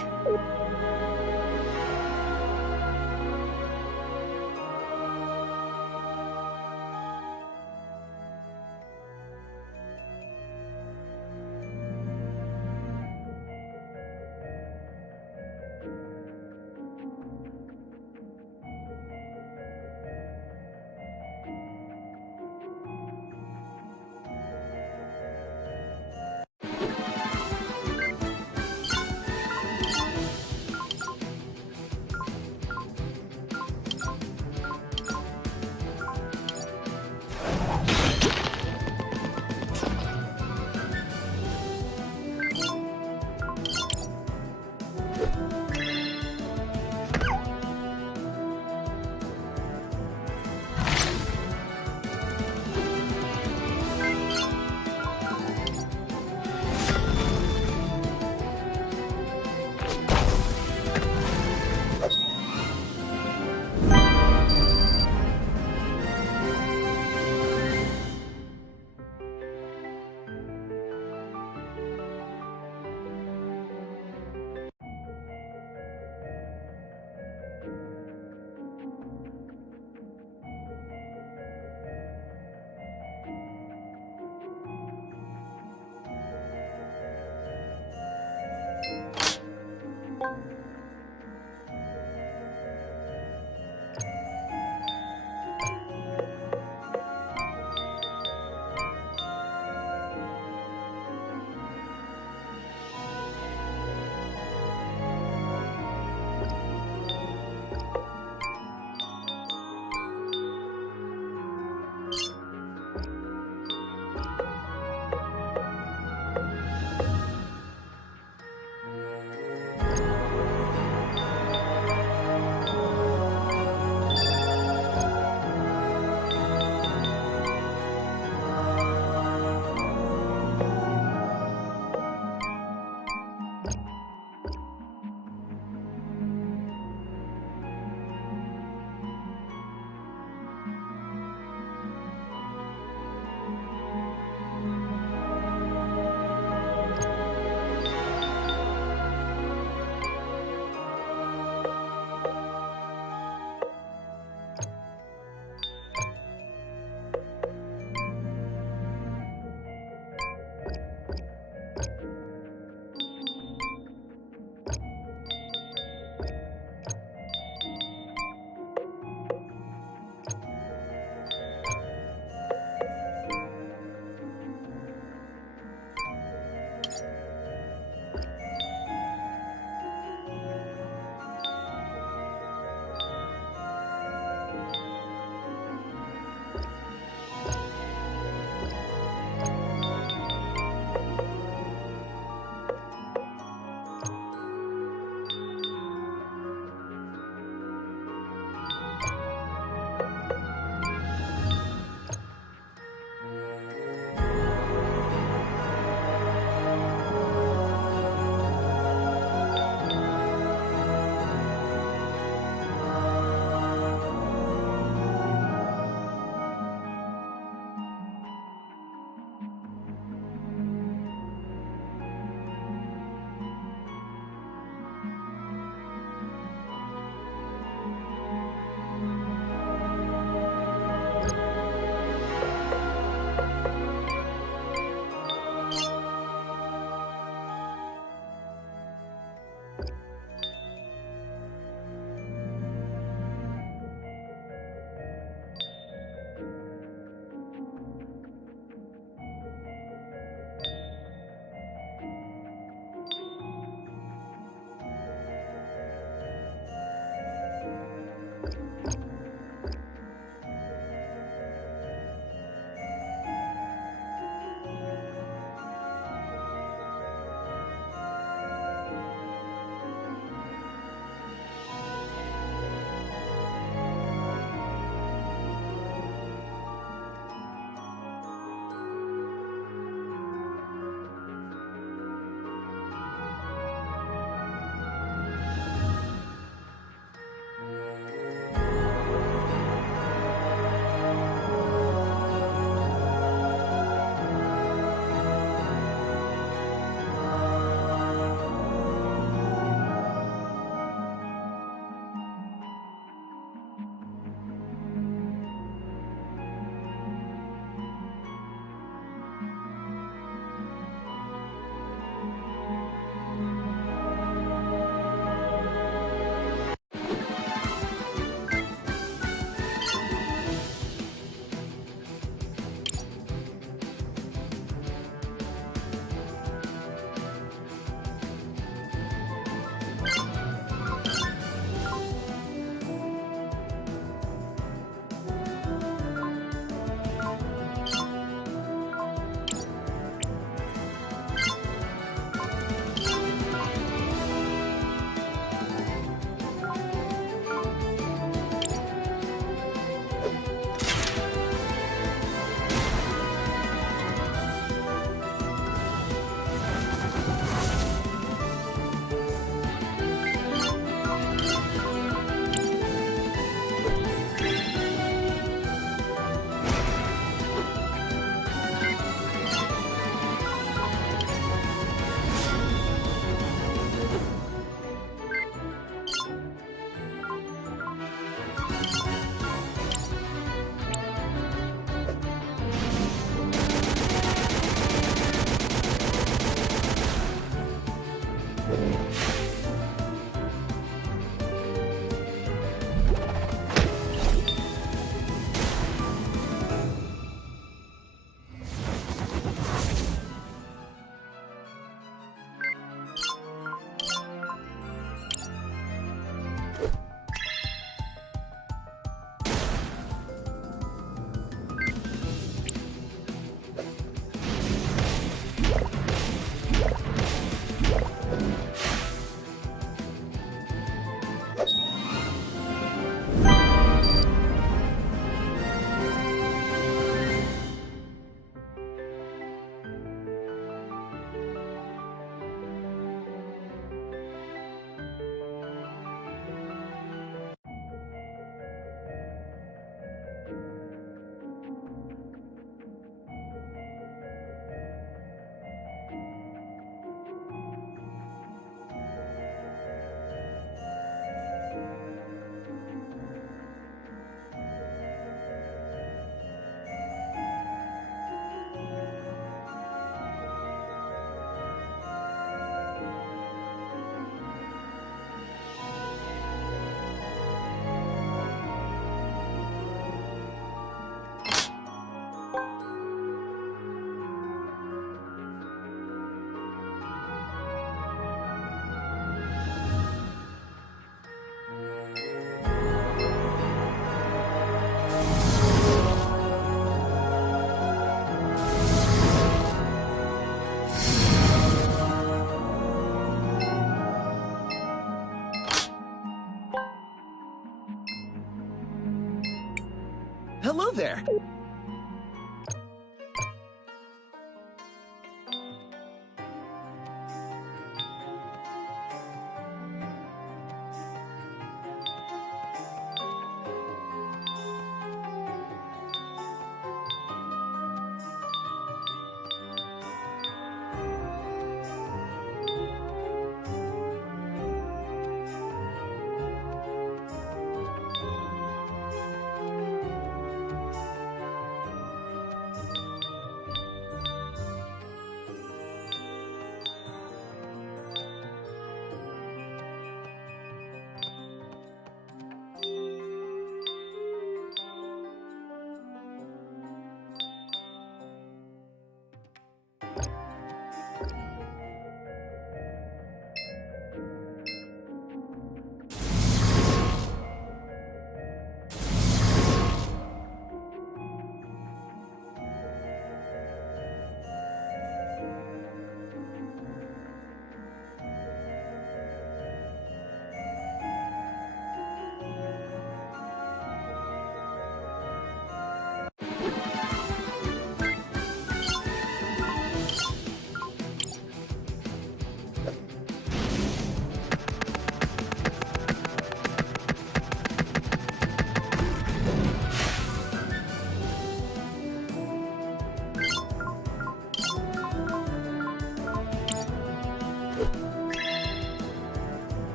there.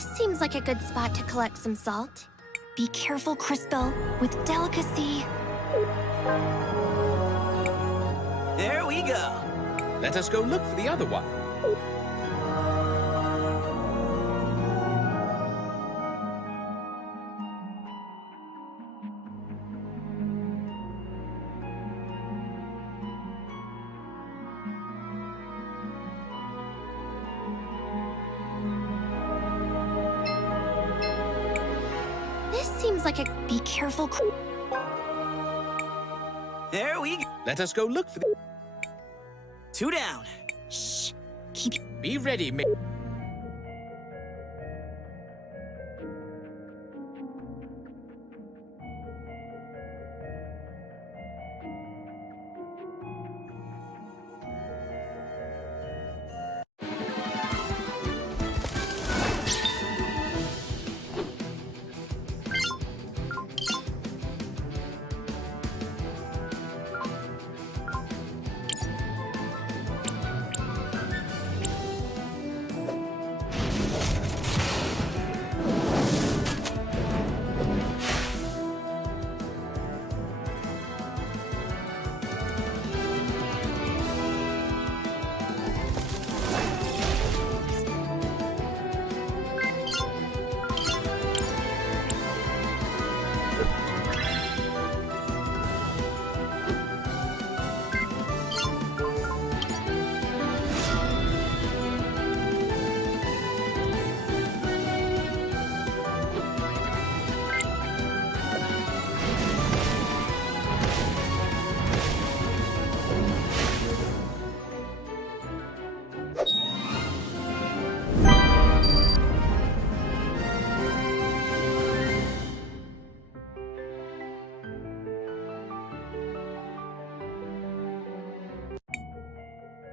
This seems like a good spot to collect some salt. Be careful, Crisbel, with delicacy. There we go. Let us go look for the other one. This seems like a... Be careful, There we go. Let us go look for the... 2 down. Shh. Keep... Be ready, mate.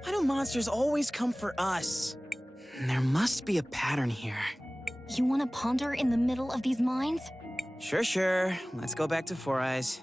Why do monsters always come for us? There must be a pattern here. You want to ponder in the middle of these mines? Sure. Let's go back to Four Eyes.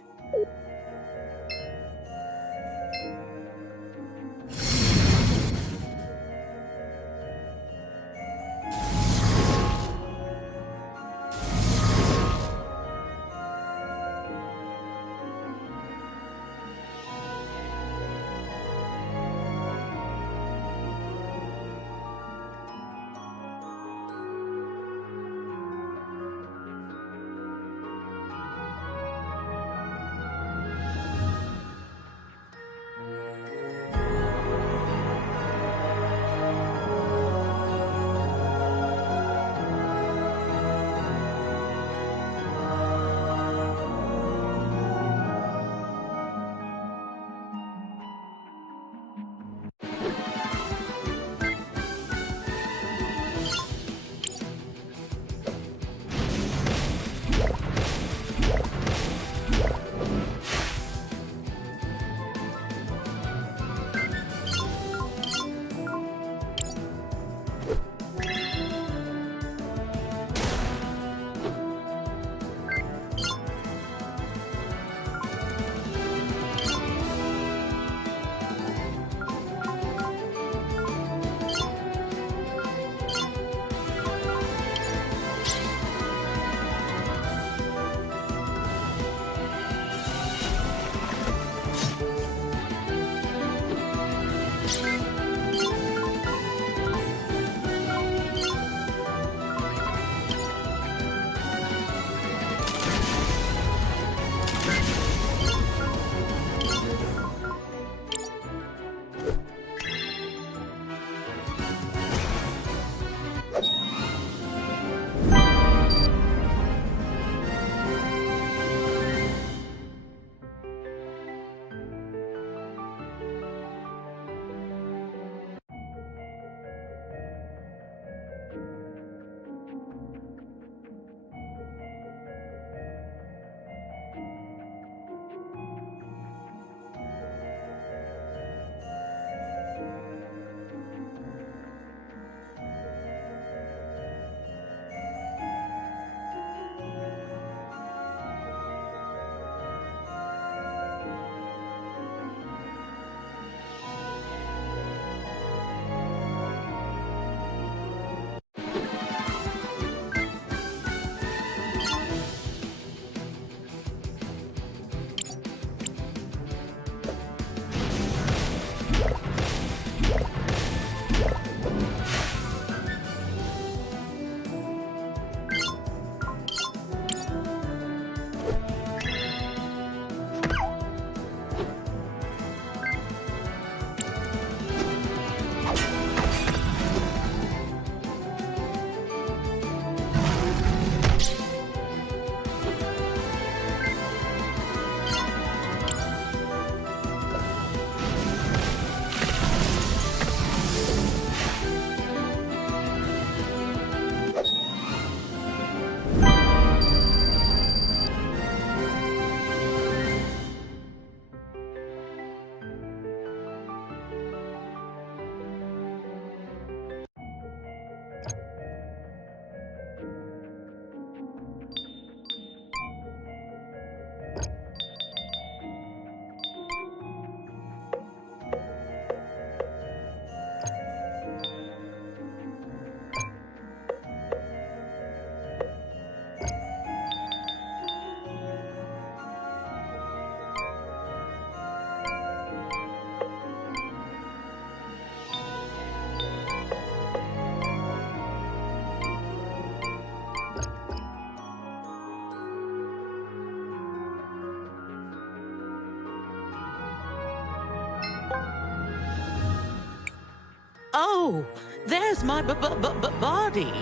Oh, there's my body.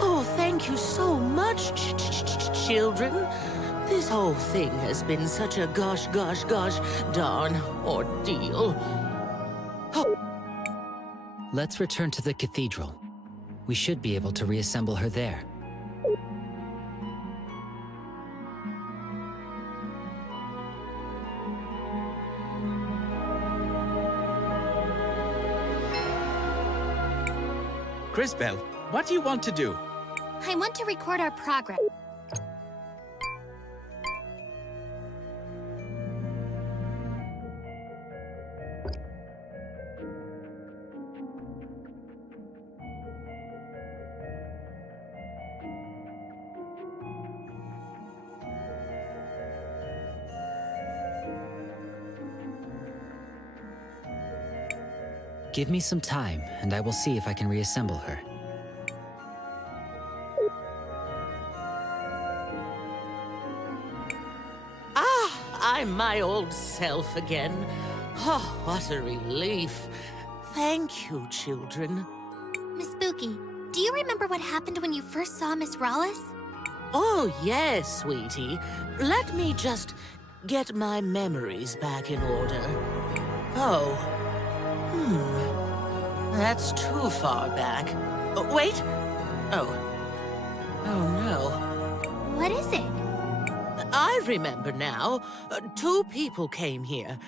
Oh, thank you so much, children. This whole thing has been such a gosh darn ordeal. Let's return to the cathedral. We should be able to reassemble her there. Crisbel, what do you want to do? I want to record our progress. Give me some time, and I will see if I can reassemble her. I'm my old self again. Oh, what a relief. Thank you, children. Miss Spooky, do you remember what happened when you first saw Miss Rollis? Oh, yes, sweetie. Let me just get my memories back in order. Oh. That's too far back. Wait. Oh. Oh, no. What is it? I remember now. Two people came here.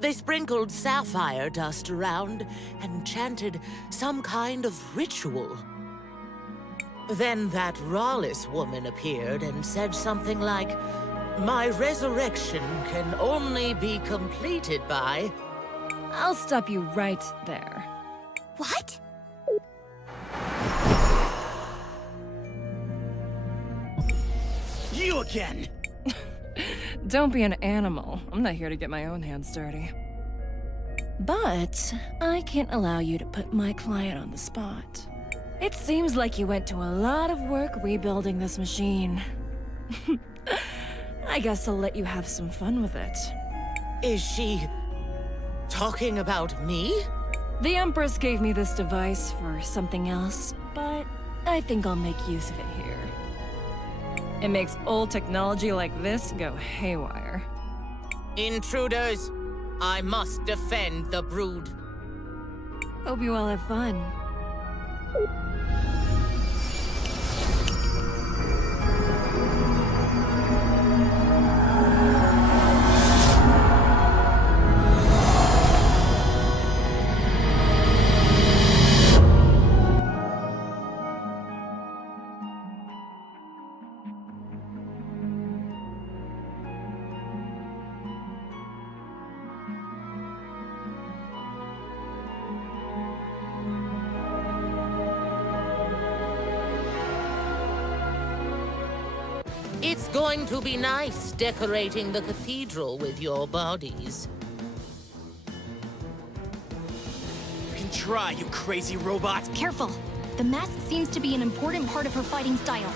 They sprinkled sapphire dust around and chanted some kind of ritual. Then that Rollis woman appeared and said something like, "My resurrection can only be completed by..." I'll stop you right there. What? You again! Don't be an animal. I'm not here to get my own hands dirty. But I can't allow you to put my client on the spot. It seems like you went to a lot of work rebuilding this machine. I guess I'll let you have some fun with it. Is she talking about me? The Empress gave me this device for something else, but I think I'll make use of it here. It makes old technology like this go haywire. Intruders! I must defend the brood. Hope you all have fun. It's going to be nice decorating the cathedral with your bodies. You can try, you crazy robot! Careful. The mask seems to be an important part of her fighting style.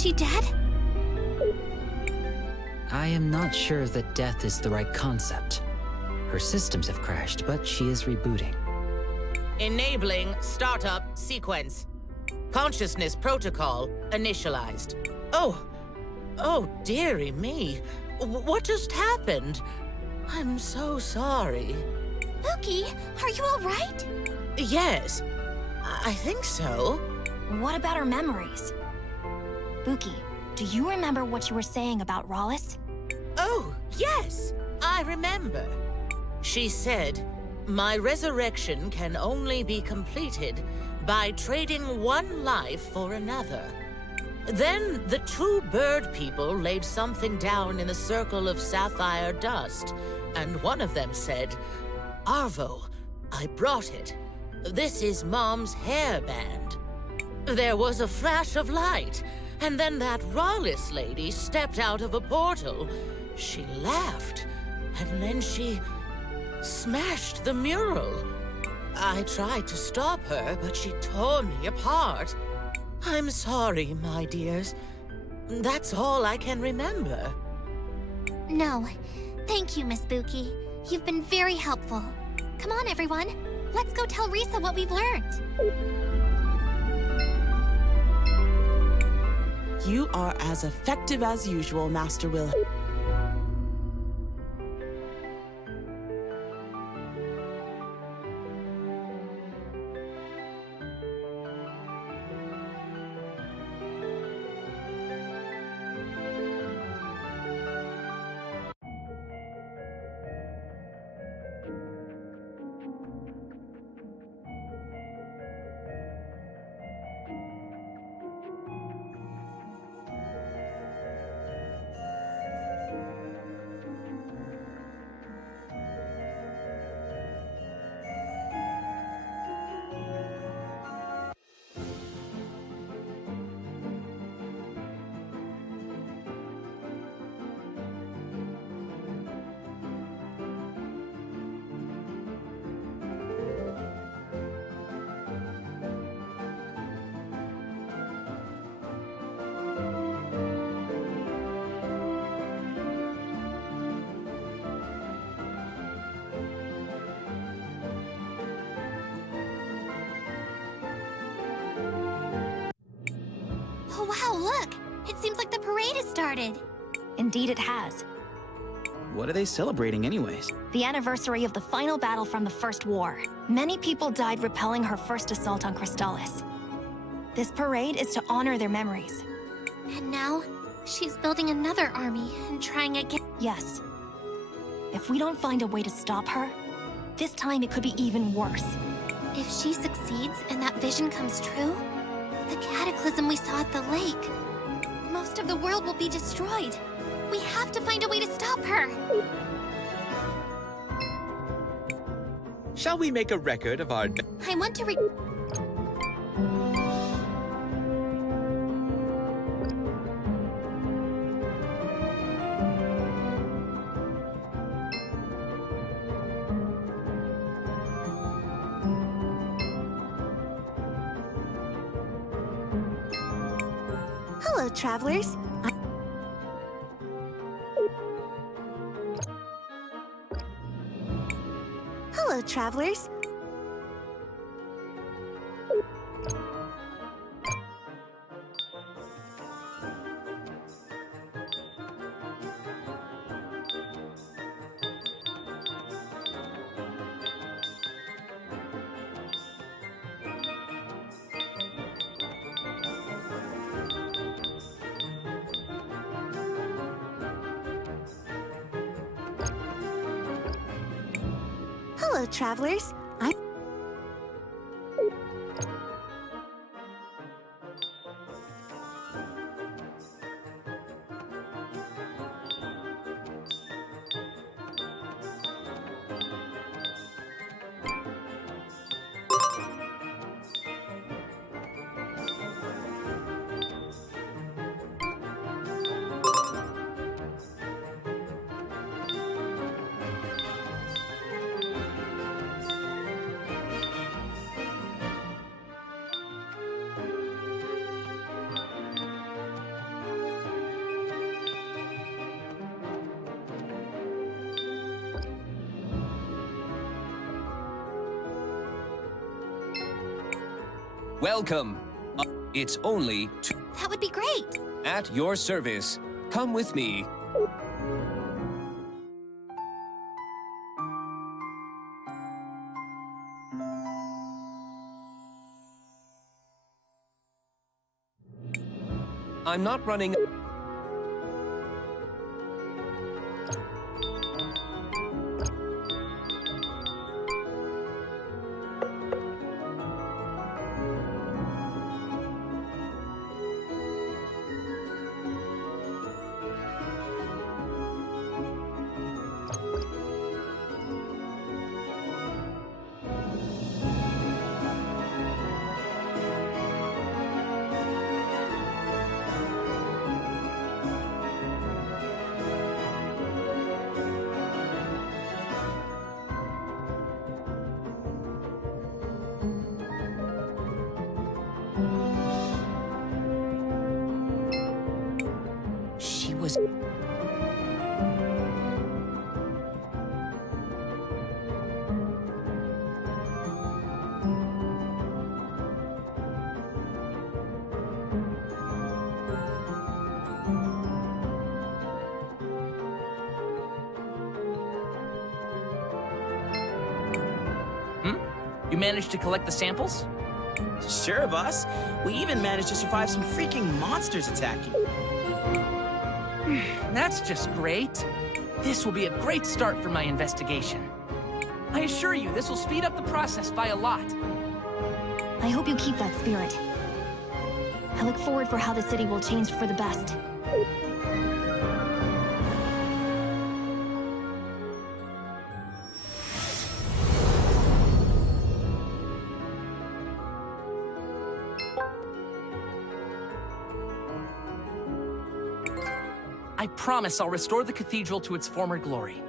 she dead? I am not sure that death is the right concept. Her systems have crashed, but she is rebooting. Enabling startup sequence. Consciousness protocol initialized. Oh, dearie me. What just happened? I'm so sorry. Pookie, are you all right? Yes, I think so. What about her memories? Pookie, do you remember what you were saying about Rawless? Oh, yes, I remember. She said, "My resurrection can only be completed by trading one life for another." Then the two bird people laid something down in the circle of sapphire dust, and one of them said, "Arvo, I brought it. This is Mom's hairband." There was a flash of light, and then that Rawless lady stepped out of a portal. She laughed, and then she smashed the mural. I tried to stop her, but she tore me apart. I'm sorry, my dears. That's all I can remember. No. Thank you, Miss Pookie. You've been very helpful. Come on, everyone. Let's go tell Risa what we've learned. You are as effective as usual, Master Wilhelm. Oh, wow, look! It seems like the parade has started. Indeed it has. What are they celebrating anyways? The anniversary of the final battle from the First War. Many people died repelling her first assault on Crystallis. This parade is to honor their memories. And now, she's building another army and trying again. Yes. If we don't find a way to stop her, this time it could be even worse. If she succeeds and that vision comes true, the cataclysm we saw at the lake, most of the world will be destroyed. We have to find a way to stop her. Shall we make a record of our... I want to Hello, travelers. Hello, travelers. Hello, travelers. Welcome. It's only That would be great. at your service. Come with me. I'm not running. She was... You managed to collect the samples? Sure, boss. We even managed to survive some freaking monsters attacking. That's just great. This will be a great start for my investigation. I assure you, this will speed up the process by a lot. I hope you keep that spirit. I look forward for how the city will change for the best. I promise I'll restore the cathedral to its former glory.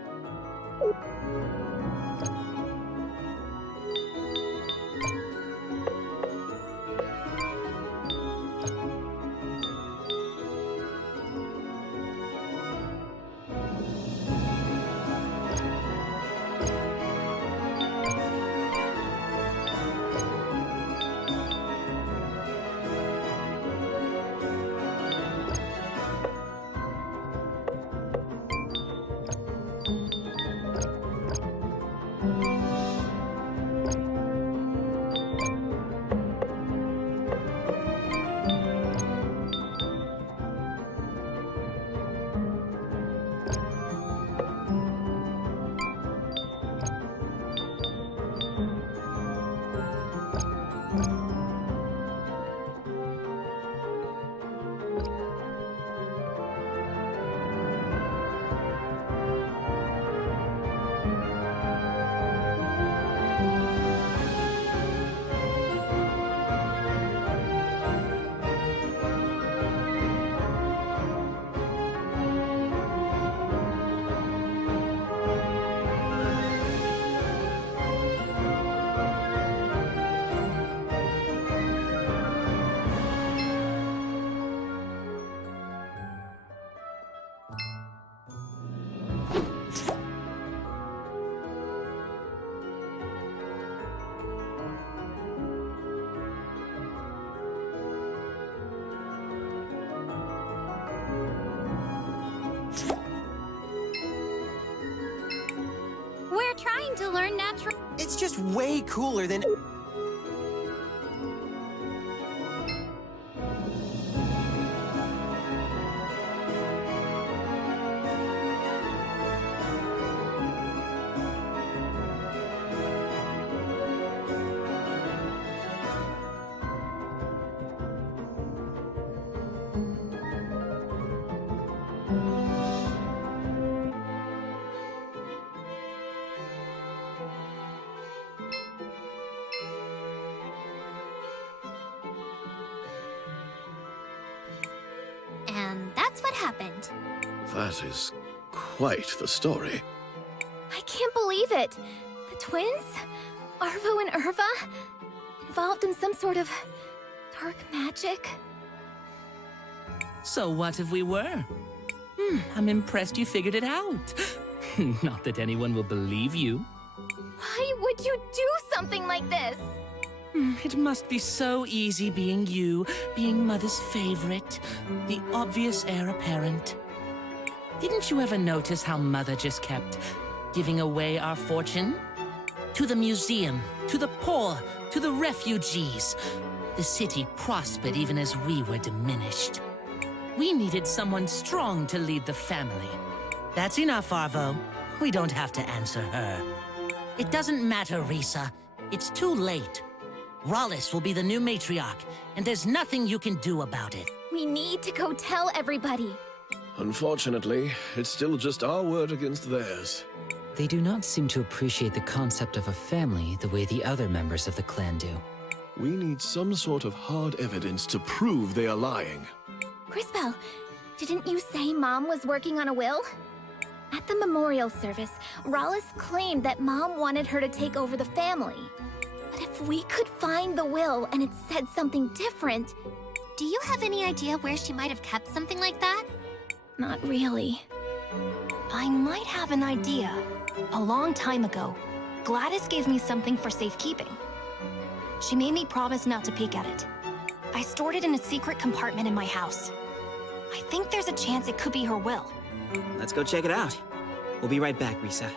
We're trying to learn natural... It's just way cooler than... And that's what happened. That is quite the story. I can't believe it. The twins? Arvo and Irva? Involved in some sort of dark magic? So what if we were? I'm impressed you figured it out. Not that anyone will believe you. Why would you do something like this? It must be so easy being you, being Mother's favorite, the obvious heir apparent. Didn't you ever notice how Mother just kept giving away our fortune? To the museum, to the poor, to the refugees. The city prospered even as we were diminished. We needed someone strong to lead the family. That's enough, Arvo. We don't have to answer her. It doesn't matter, Risa. It's too late. Rollis will be the new matriarch, and there's nothing you can do about it. We need to go tell everybody. Unfortunately, it's still just our word against theirs. They do not seem to appreciate the concept of a family the way the other members of the clan do. We need some sort of hard evidence to prove they are lying. Crisbell, didn't you say Mom was working on a will? At the memorial service, Rollis claimed that Mom wanted her to take over the family. But if we could find the will and it said something different... Do you have any idea where she might have kept something like that? Not really. I might have an idea. A long time ago, Gladys gave me something for safekeeping. She made me promise not to peek at it. I stored it in a secret compartment in my house. I think there's a chance it could be her will. Let's go check it out. We'll be right back, Risa.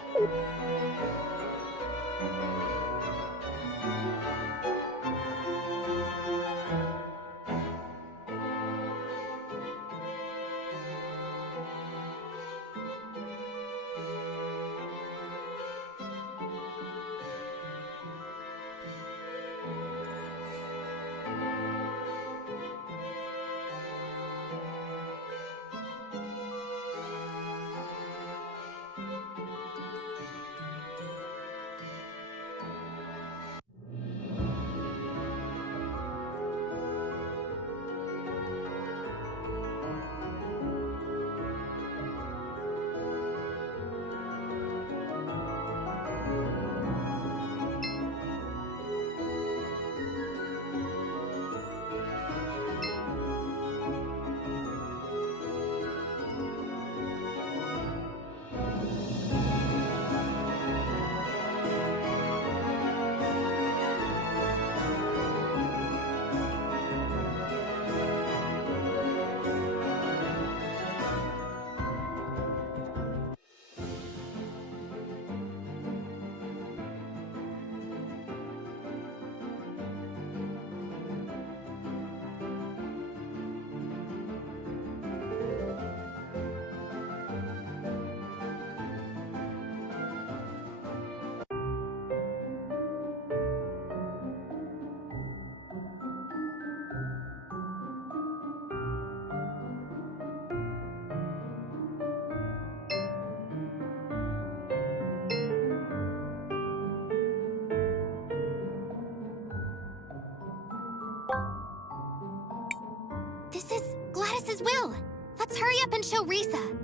This is Gladys's will. Let's hurry up and show Risa.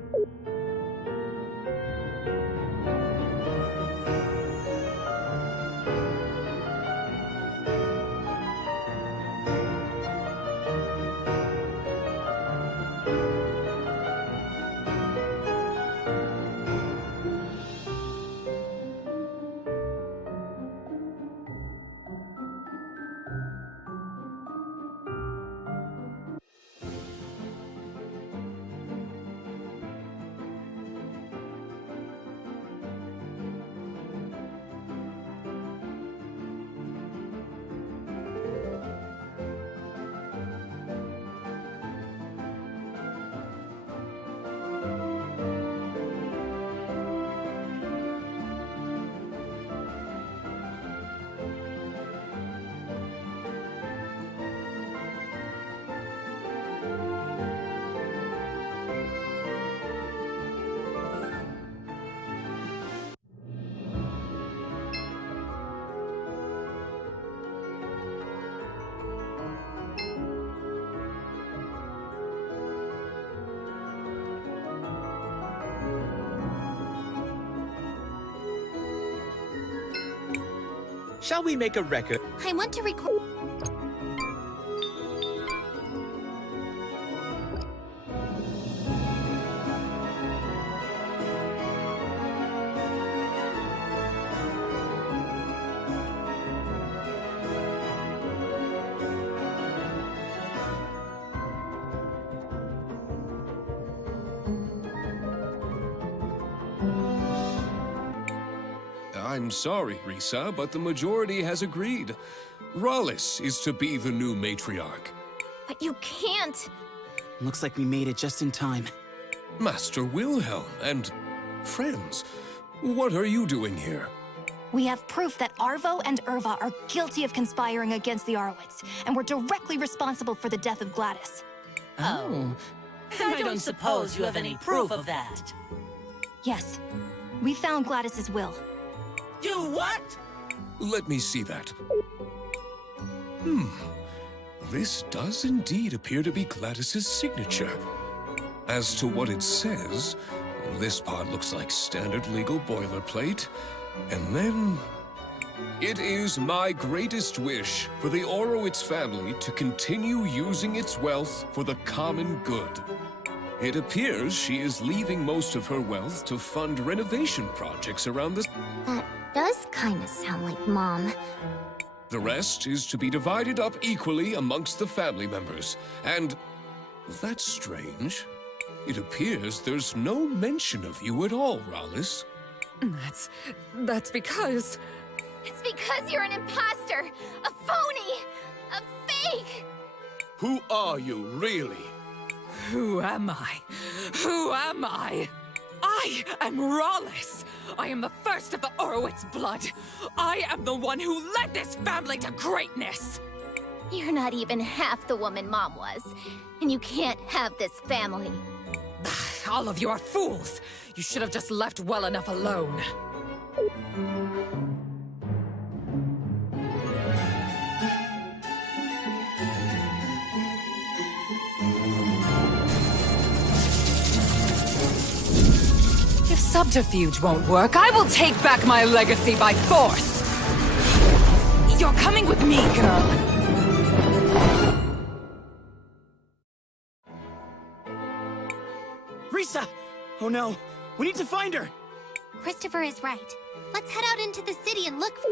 Shall we make a record? I want to record... I'm sorry, Risa, but the majority has agreed. Rallis is to be the new matriarch. But you can't! Looks like we made it just in time. Master Wilhelm and friends, what are you doing here? We have proof that Arvo and Irva are guilty of conspiring against the Arwitz, and were directly responsible for the death of Gladys. Oh. I don't suppose you have any proof of that. Yes. We found Gladys's will. You what? Let me see that. This does indeed appear to be Gladys's signature. As to what it says, this part looks like standard legal boilerplate. And then... It is my greatest wish for the Orowitz family to continue using its wealth for the common good. It appears she is leaving most of her wealth to fund renovation projects around the... That does kind of sound like Mom. The rest is to be divided up equally amongst the family members. And... that's strange. It appears there's no mention of you at all, Rallis. That's because... It's because you're an imposter! A phony! A fake! Who are you, really? Who am I? Who am I? I am Rallis! I am the first of the Orowitz blood! I am the one who led this family to greatness! You're not even half the woman Mom was, and you can't have this family. All of you are fools! You should have just left well enough alone. If subterfuge won't work, I will take back my legacy by force! You're coming with me, girl! Risa! Oh no, we need to find her! Christopher is right. Let's head out into the city and look for...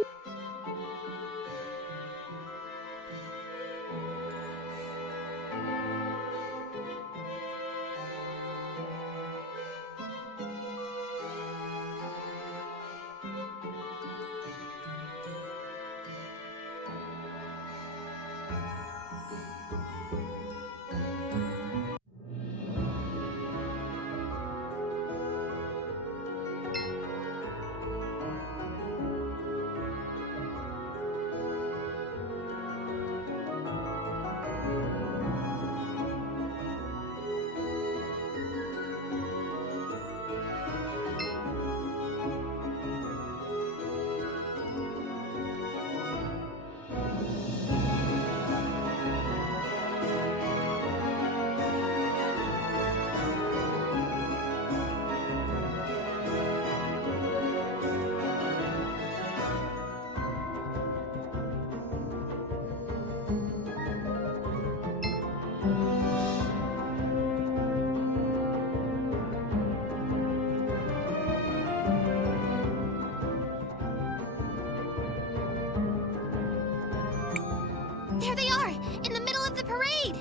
There they are! In the middle of the parade!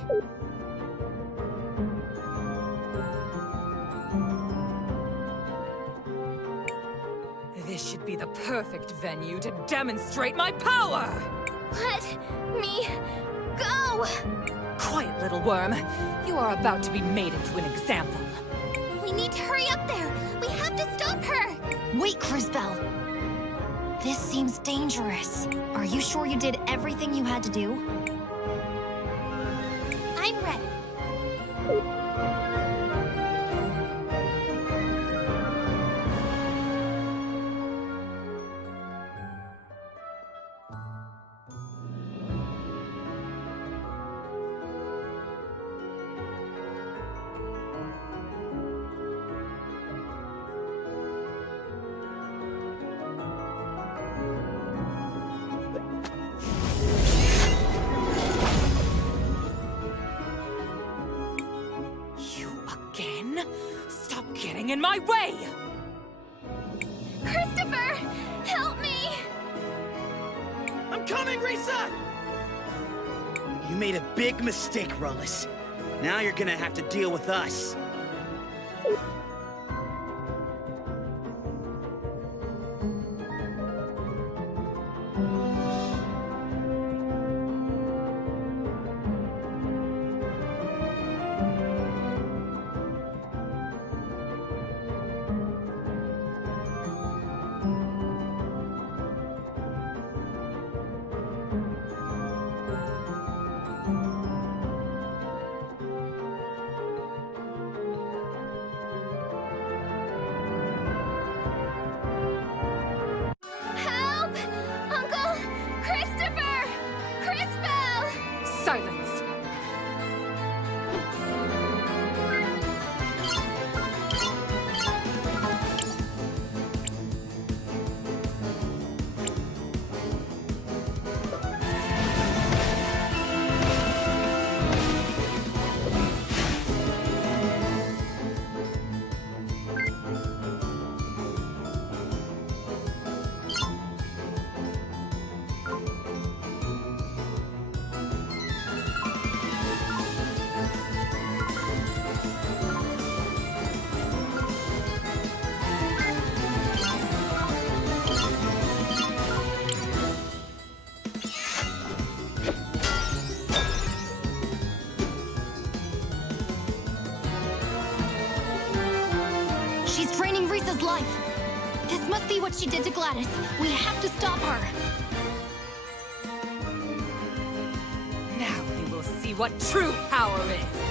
This should be the perfect venue to demonstrate my power! Let me go! Quiet, little worm. You are about to be made into an example. We need to hurry up there! We have to stop her! Wait, Crisbell! This seems dangerous. Are you sure you did everything you had to do? I'm ready. Stop getting in my way! Christopher! Help me! I'm coming, Risa! You made a big mistake, Rallis. Now you're gonna have to deal with us. She's draining Risa's life. This must be what she did to Gladys. We have to stop her. Now you will see what true power is.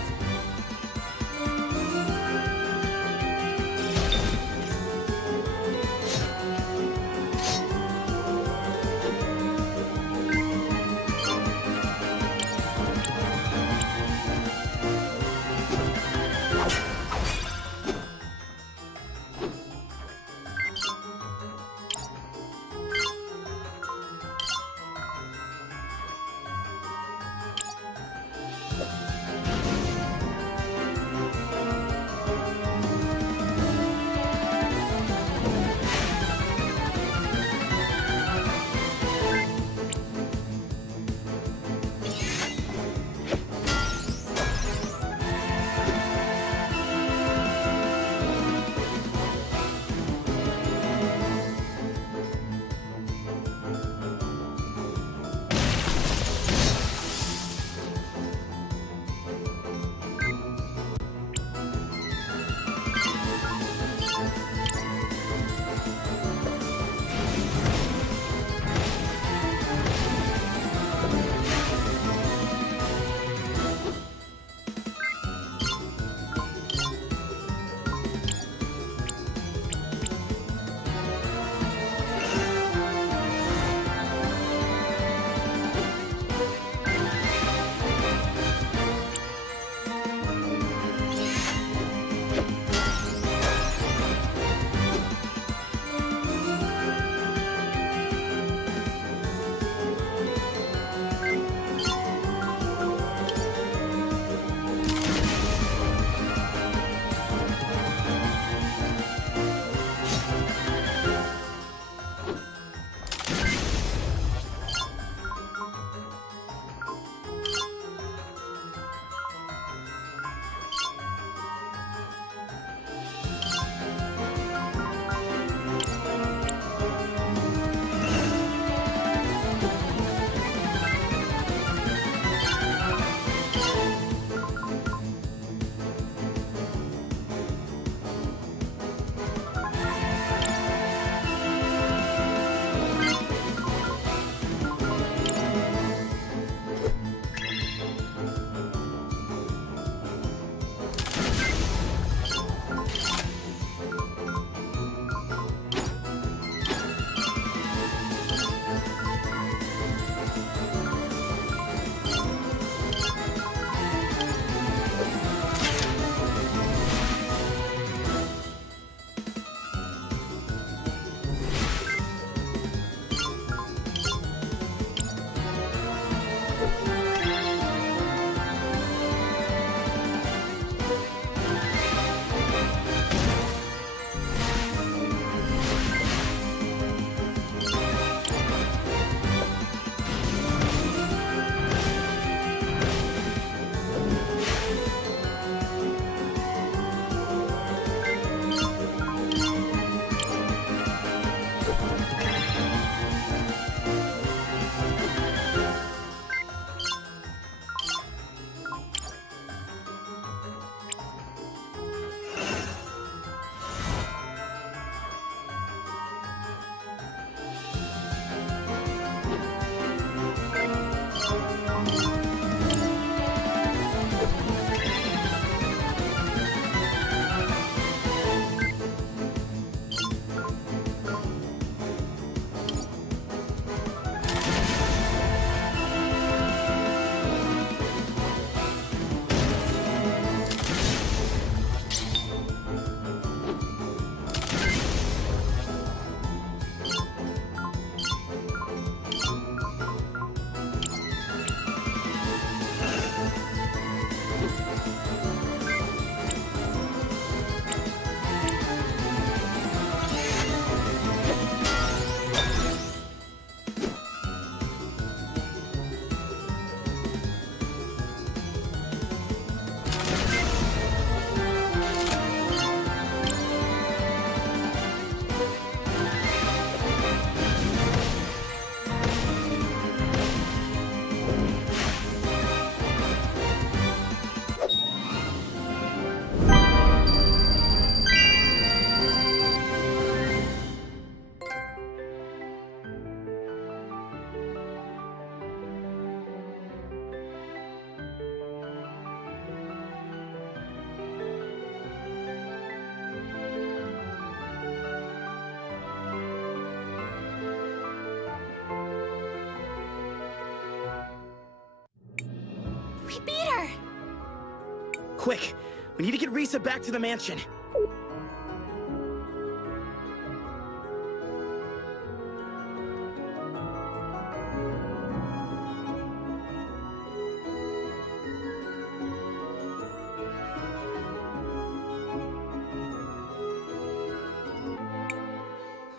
Quick! We need to get Risa back to the mansion.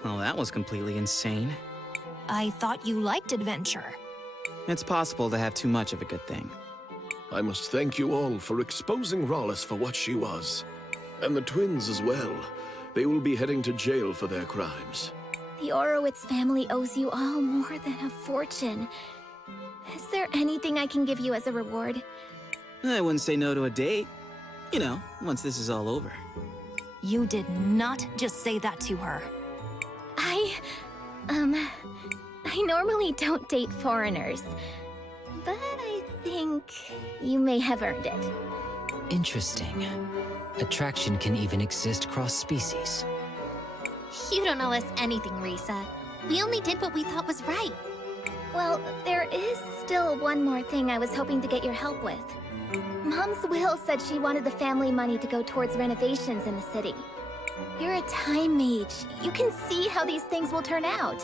Well, that was completely insane. I thought you liked adventure. It's possible to have too much of a good thing. I must thank you all for exposing Rawless for what she was. And the twins as well. They will be heading to jail for their crimes. The Orowitz family owes you all more than a fortune. Is there anything I can give you as a reward? I wouldn't say no to a date. You know, once this is all over. You did not just say that to her. I normally don't date foreigners, but I think you may have earned it. Interesting. Attraction can even exist cross-species. You don't owe us anything, Risa. We only did what we thought was right. Well, there is still one more thing I was hoping to get your help with. Mom's will said she wanted the family money to go towards renovations in the city. You're a time mage. You can see how these things will turn out.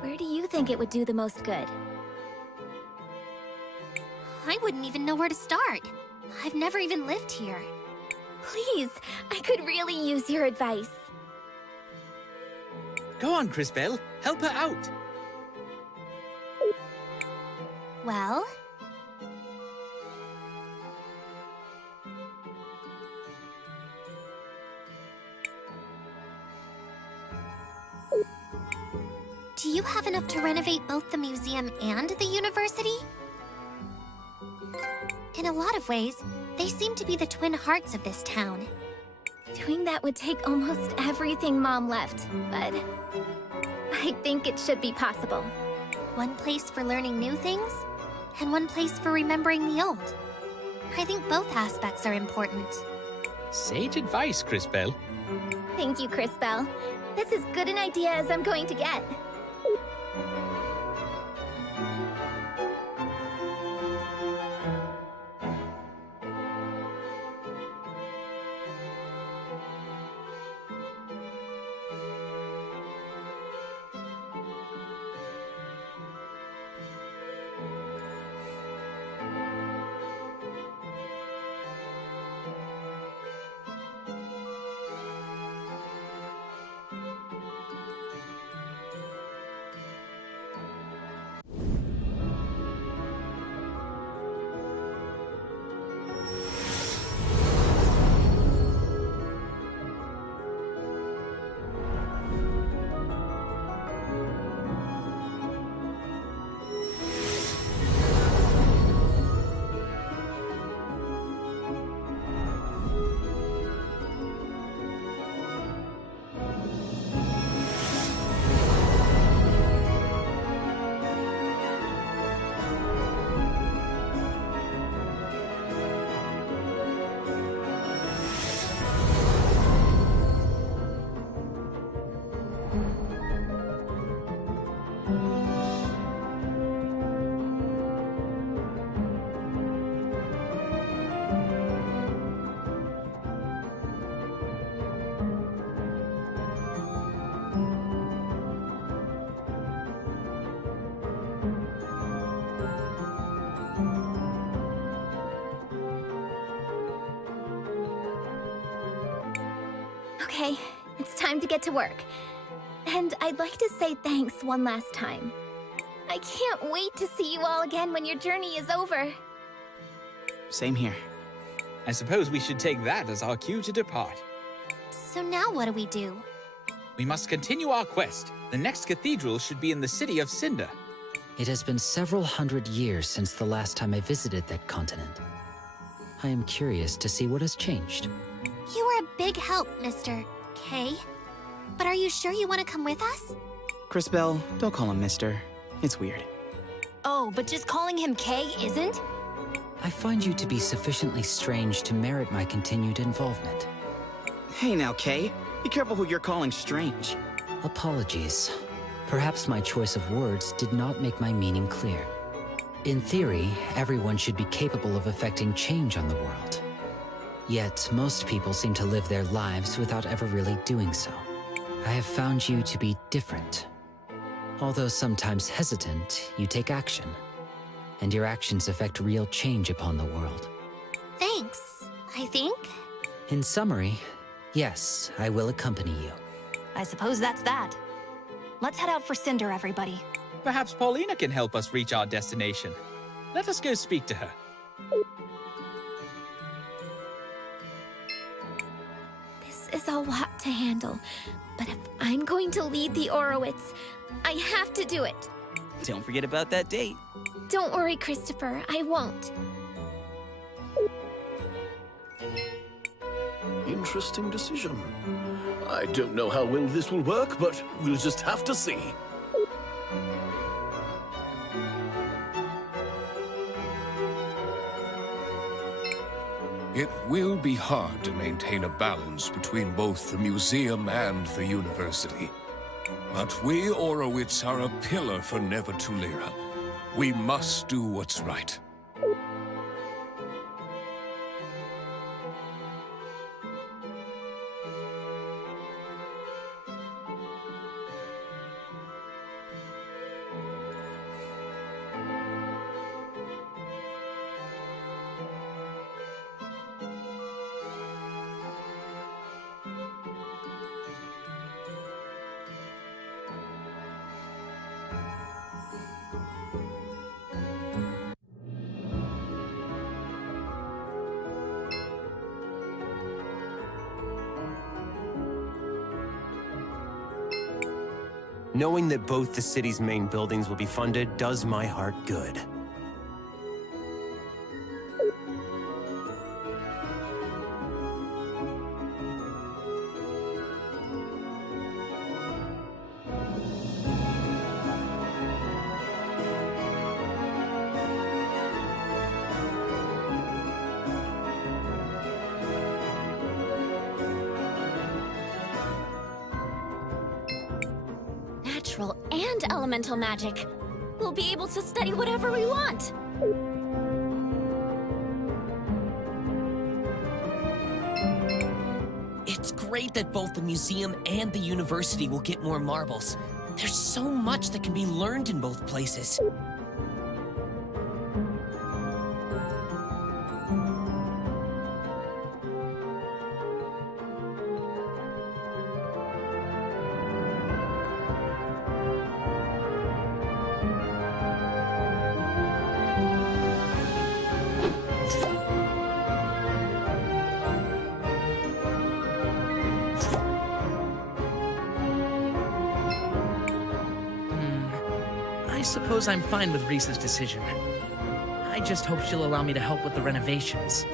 Where do you think it would do the most good? I wouldn't even know where to start. I've never even lived here. Please, I could really use your advice. Go on, Crisbell. Help her out. Well? Do you have enough to renovate both the museum and the university? In a lot of ways, they seem to be the twin hearts of this town. Doing that would take almost everything Mom left, but I think it should be possible. One place for learning new things, and one place for remembering the old. I think both aspects are important. Sage advice, Crisbell. Thank you, Crisbell. That's as good an idea as I'm going to get. Okay, it's time to get to work. And I'd like to say thanks one last time. I can't wait to see you all again when your journey is over. Same here. I suppose we should take that as our cue to depart. So now what do we do? We must continue our quest. The next cathedral should be in the city of Cinder. It has been several hundred years since the last time I visited that continent. I am curious to see what has changed. You were a big help, Mr. K. But are you sure you want to come with us? Crisbell, don't call him Mister. It's weird. Oh, but just calling him K isn't? I find you to be sufficiently strange to merit my continued involvement. Hey now, Kay. Be careful who you're calling strange. Apologies. Perhaps my choice of words did not make my meaning clear. In theory, everyone should be capable of effecting change on the world. Yet, most people seem to live their lives without ever really doing so. I have found you to be different. Although sometimes hesitant, you take action. And your actions affect real change upon the world. Thanks, I think. In summary, yes, I will accompany you. I suppose that's that. Let's head out for Cinder, everybody. Perhaps Paulina can help us reach our destination. Let us go speak to her. This is a lot to handle, but if I'm going to lead the Orowitz, I have to do it. Don't forget about that date. Don't worry, Christopher, I won't. Interesting decision. I don't know how well this will work, but we'll just have to see. It will be hard to maintain a balance between both the museum and the university. But we Orowitz are a pillar for Nevertulira. We must do what's right. Knowing that both the city's main buildings will be funded does my heart good. Natural and elemental magic. We'll be able to study whatever we want. It's great that both the museum and the university will get more marbles. There's so much that can be learned in both places. I suppose I'm fine with Risa's decision. I just hope she'll allow me to help with the renovations.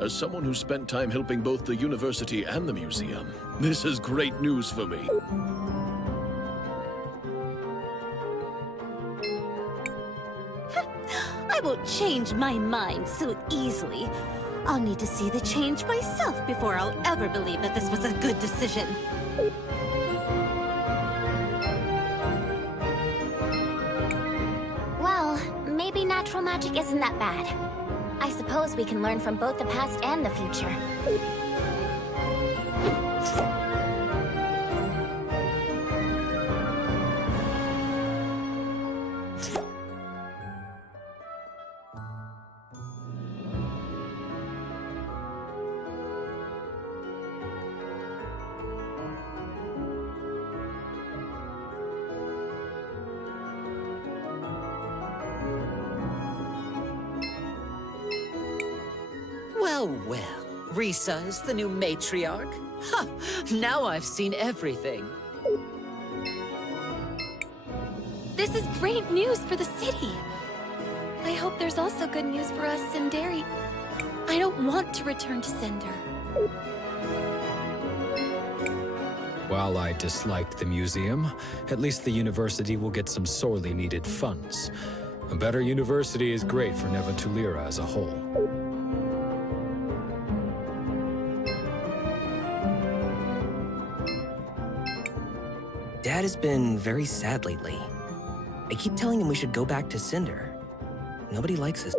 As someone who spent time helping both the university and the museum, this is great news for me. I won't change my mind so easily. I'll need to see the change myself before I'll ever believe that this was a good decision. Well, maybe natural magic isn't that bad. I suppose we can learn from both the past and the future. Oh, well. Risa is the new matriarch? Ha! Now I've seen everything. This is great news for the city. I hope there's also good news for us in Derry. I don't want to return to Cinder. While I dislike the museum, at least the university will get some sorely needed funds. A better university is great for Neva Tulira as a whole. Dad has been very sad lately. I keep telling him we should go back to Cinder. Nobody likes us.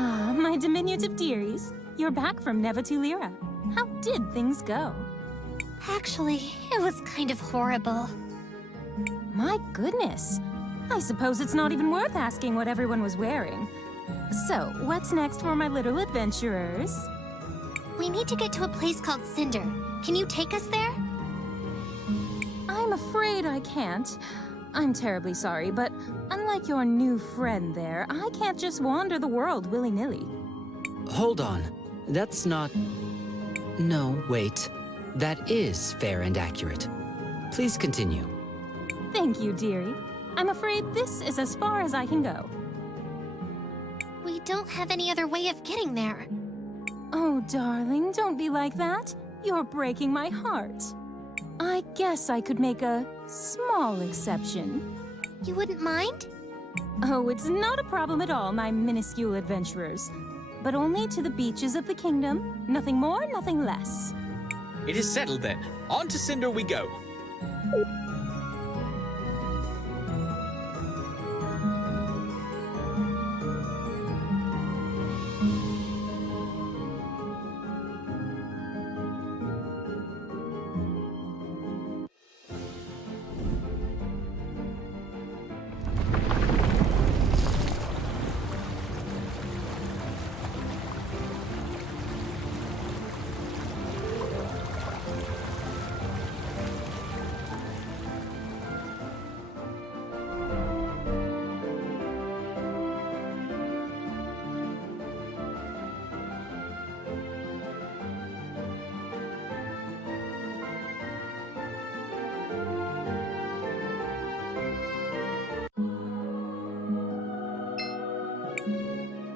Ah, my diminutive dearies. You're back from Neva Tulira. How did things go? Actually, it was kind of horrible. My goodness. I suppose it's not even worth asking what everyone was wearing. So, what's next for my little adventurers? We need to get to a place called Cinder. Can you take us there? I'm afraid I can't. I'm terribly sorry, but unlike your new friend there, I can't just wander the world willy-nilly. Hold on. That's not... No, wait. That is fair and accurate. Please continue. Thank you, dearie. I'm afraid this is as far as I can go. We don't have any other way of getting there. Oh, darling, don't be like that. You're breaking my heart. I guess I could make a small exception. You wouldn't mind? Oh, it's not a problem at all, my minuscule adventurers. But only to the beaches of the kingdom. Nothing more, nothing less. It is settled then. On to Cinder we go.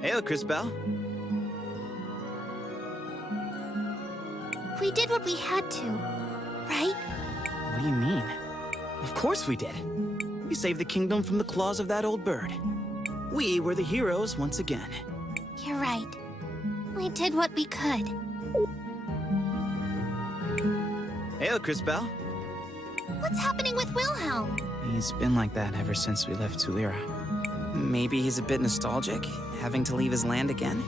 Hey, Cris Bell. We did what we had to, right? What do you mean? Of course we did. We saved the kingdom from the claws of that old bird. We were the heroes once again. You're right. We did what we could. Hey, Cris Bell. What's happening with Wilhelm? He's been like that ever since we left Tulira. Maybe he's a bit nostalgic, having to leave his land again?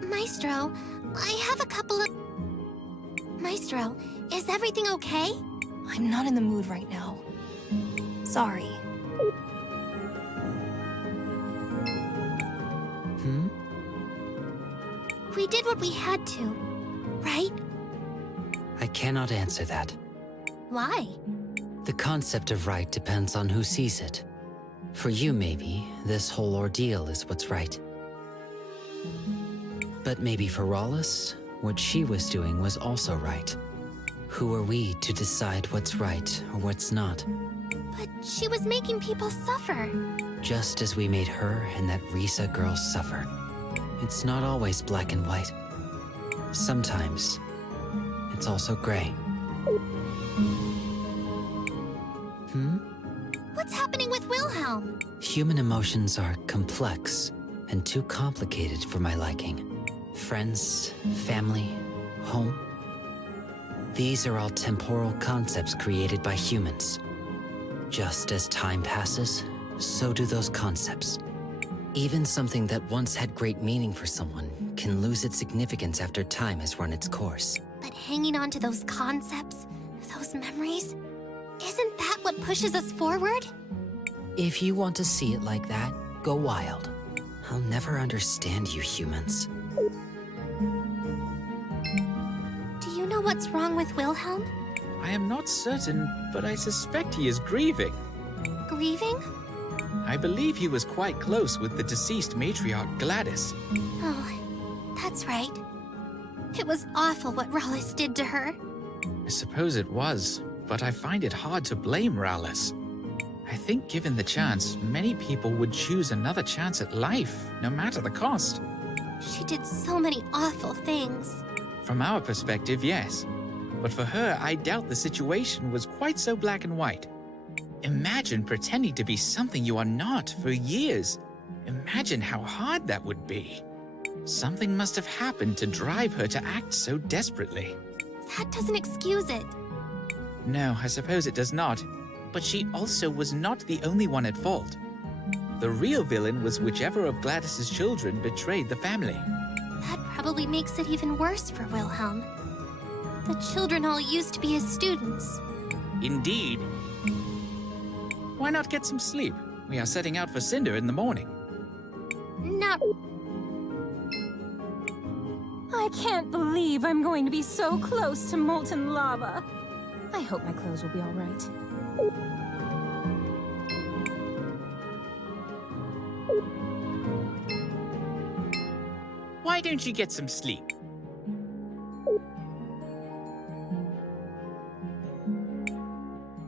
Maestro, I have a couple of... Maestro, is everything okay? I'm not in the mood right now. Sorry. We did what we had to, right? I cannot answer that. Why? The concept of right depends on who sees it. For you, maybe, this whole ordeal is what's right. But maybe for Rawless, what she was doing was also right. Who are we to decide what's right or what's not? But she was making people suffer. Just as we made her and that Risa girl suffer. It's not always black and white. Sometimes, it's also gray. What's happening with Wilhelm? Human emotions are complex and too complicated for my liking. Friends, family, home. These are all temporal concepts created by humans. Just as time passes, so do those concepts. Even something that once had great meaning for someone can lose its significance after time has run its course. But hanging on to those concepts, those memories, isn't that what pushes us forward? If you want to see it like that, go wild. I'll never understand you humans. Do you know what's wrong with Wilhelm? I am not certain, but I suspect he is grieving. Grieving? I believe he was quite close with the deceased matriarch Gladys. Oh, that's right. It was awful what Rawless did to her. I suppose it was, but I find it hard to blame Rawless. I think given the chance, many people would choose another chance at life, no matter the cost. She did so many awful things. From our perspective, yes. But for her, I doubt the situation was quite so black and white. Imagine pretending to be something you are not for years. Imagine how hard that would be. Something must have happened to drive her to act so desperately. That doesn't excuse it. No, I suppose it does not. But she also was not the only one at fault. The real villain was whichever of Gladys's children betrayed the family. That probably makes it even worse for Wilhelm. The children all used to be his students. Indeed. Why not get some sleep? We are setting out for Cinder in the morning. Not... I can't believe I'm going to be so close to molten lava. I hope my clothes will be all right. Why don't you get some sleep?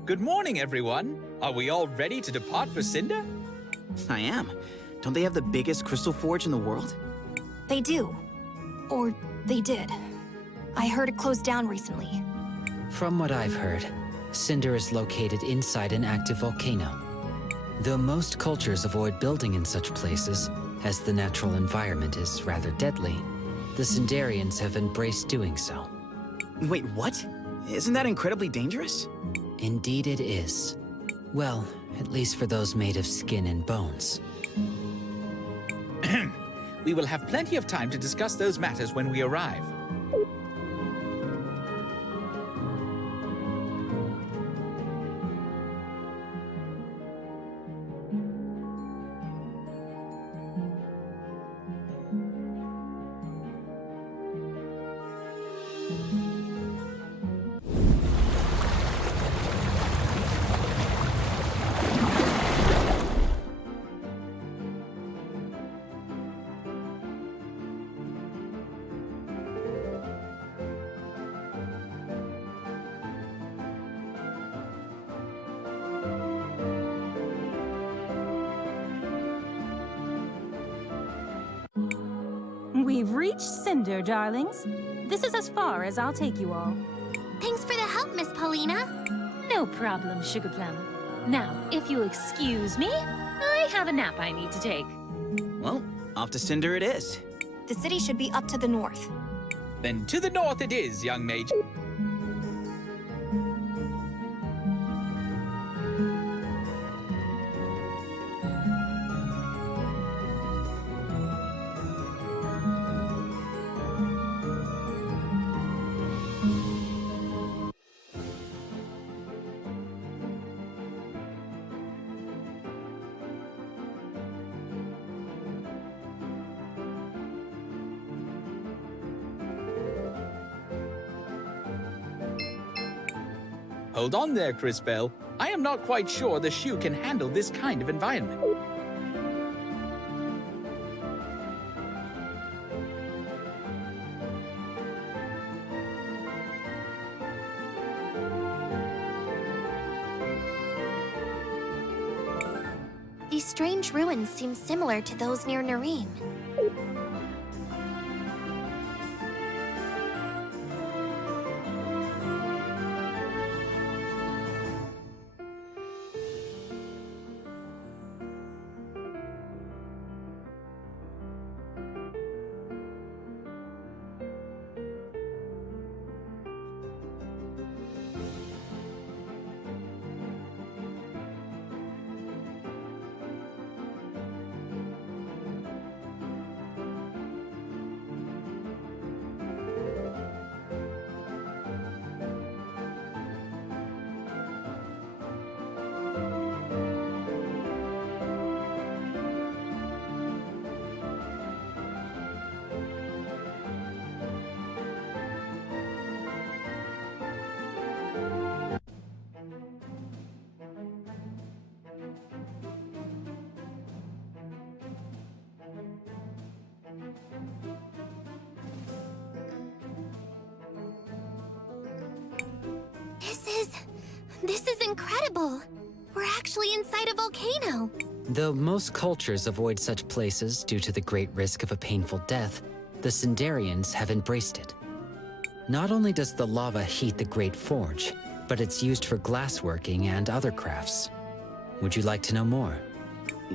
Good morning, everyone. Are we all ready to depart for Cinder? I am. Don't they have the biggest crystal forge in the world? They do. Or they did. I heard it closed down recently. From what I've heard, Cinder is located inside an active volcano. Though most cultures avoid building in such places, as the natural environment is rather deadly, the Cinderians have embraced doing so. Wait, what? Isn't that incredibly dangerous? Indeed it is. Well, at least for those made of skin and bones. We will have plenty of time to discuss those matters when we arrive. We've reached Cinder, darlings. This is as far as I'll take you all. Thanks for the help, Miss Paulina. No problem, Sugar Plum. Now, if you'll excuse me, I have a nap I need to take. Well, off to Cinder it is. The city should be up to the north. Then to the north it is, young mage. Hold on there, Cris Bell. I am not quite sure the shoe can handle this kind of environment. These strange ruins seem similar to those near Nareem. This is incredible! We're actually inside a volcano! Though most cultures avoid such places due to the great risk of a painful death, the Sindarians have embraced it. Not only does the lava heat the Great Forge, but it's used for glassworking and other crafts. Would you like to know more?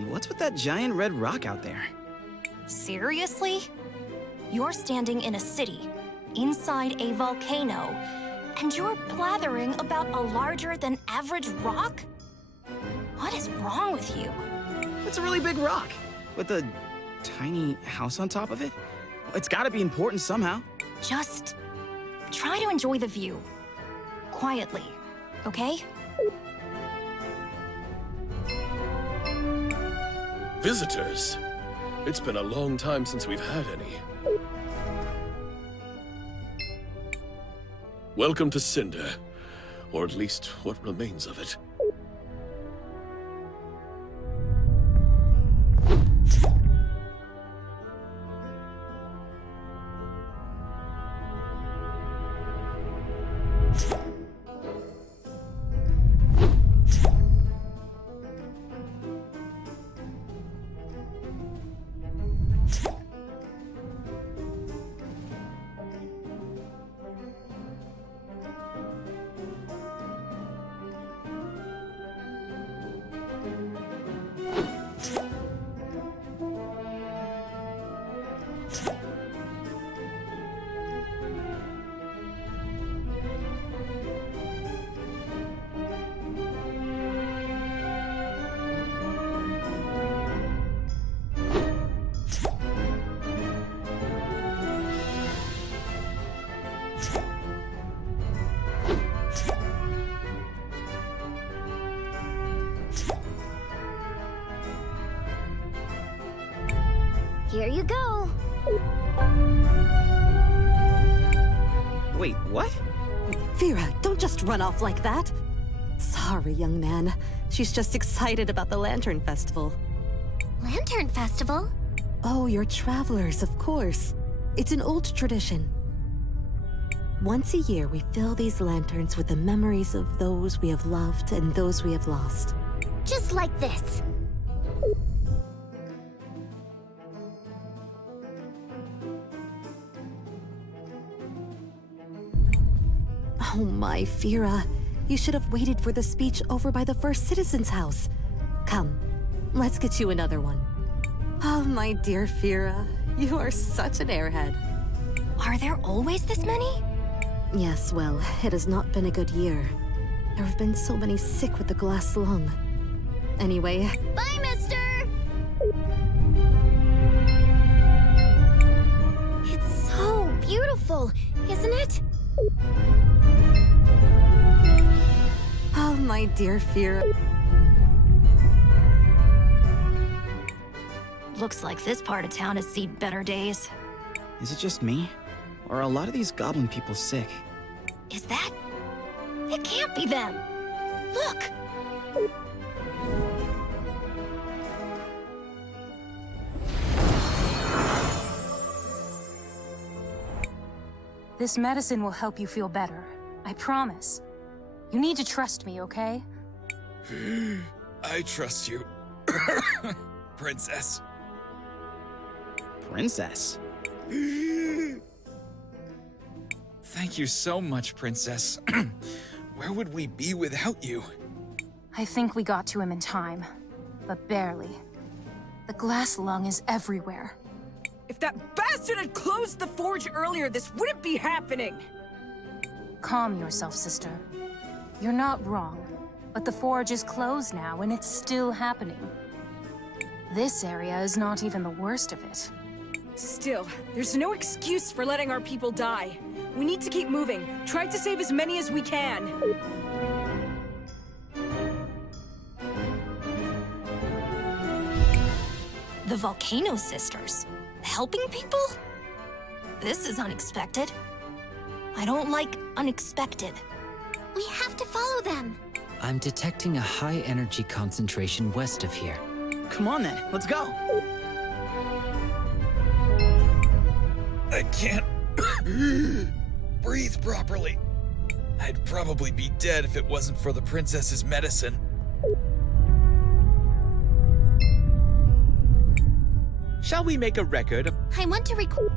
What's with that giant red rock out there? Seriously? You're standing in a city, inside a volcano, and you're blathering about a larger-than-average rock? What is wrong with you? It's a really big rock, with a tiny house on top of it. It's gotta be important somehow. Just try to enjoy the view. Quietly, okay? Visitors. It's been a long time since we've had any. Welcome to Cinder, or at least what remains of it. Here you go. Wait, what? Vera, don't just run off like that. Sorry, young man. She's just excited about the Lantern Festival. Lantern Festival? Oh, you're travelers, of course. It's an old tradition. Once a year, we fill these lanterns with the memories of those we have loved and those we have lost. Just like this. Oh my, Vera. You should have waited for the speech over by the First Citizen's house. Come, let's get you another one. Oh, my dear Vera. You are such an airhead. Are there always this many? Yes, well, it has not been a good year. There have been so many sick with the glass lung. Anyway... Bye, mister! It's so beautiful, isn't it? Oh, my dear Vera. Looks like this part of town has seen better days. Is it just me? Or are a lot of these goblin people sick? Is that It can't be them! Look! This medicine will help you feel better. I promise. You need to trust me, okay? I trust you, Princess. Princess? Thank you so much, Princess. Where would we be without you? I think we got to him in time, but barely. The glass lung is everywhere. If that bastard had closed the forge earlier, this wouldn't be happening! Calm yourself, sister. You're not wrong, but the forge is closed now and it's still happening. This area is not even the worst of it. Still, there's no excuse for letting our people die. We need to keep moving. Try to save as many as we can. The Volcano Sisters? Helping people? This is unexpected. I don't like unexpected. We have to follow them. I'm detecting a high energy concentration west of here. Come on then, let's go. I can't breathe properly. I'd probably be dead if it wasn't for the princess's medicine. Shall we make a record of... I want to record.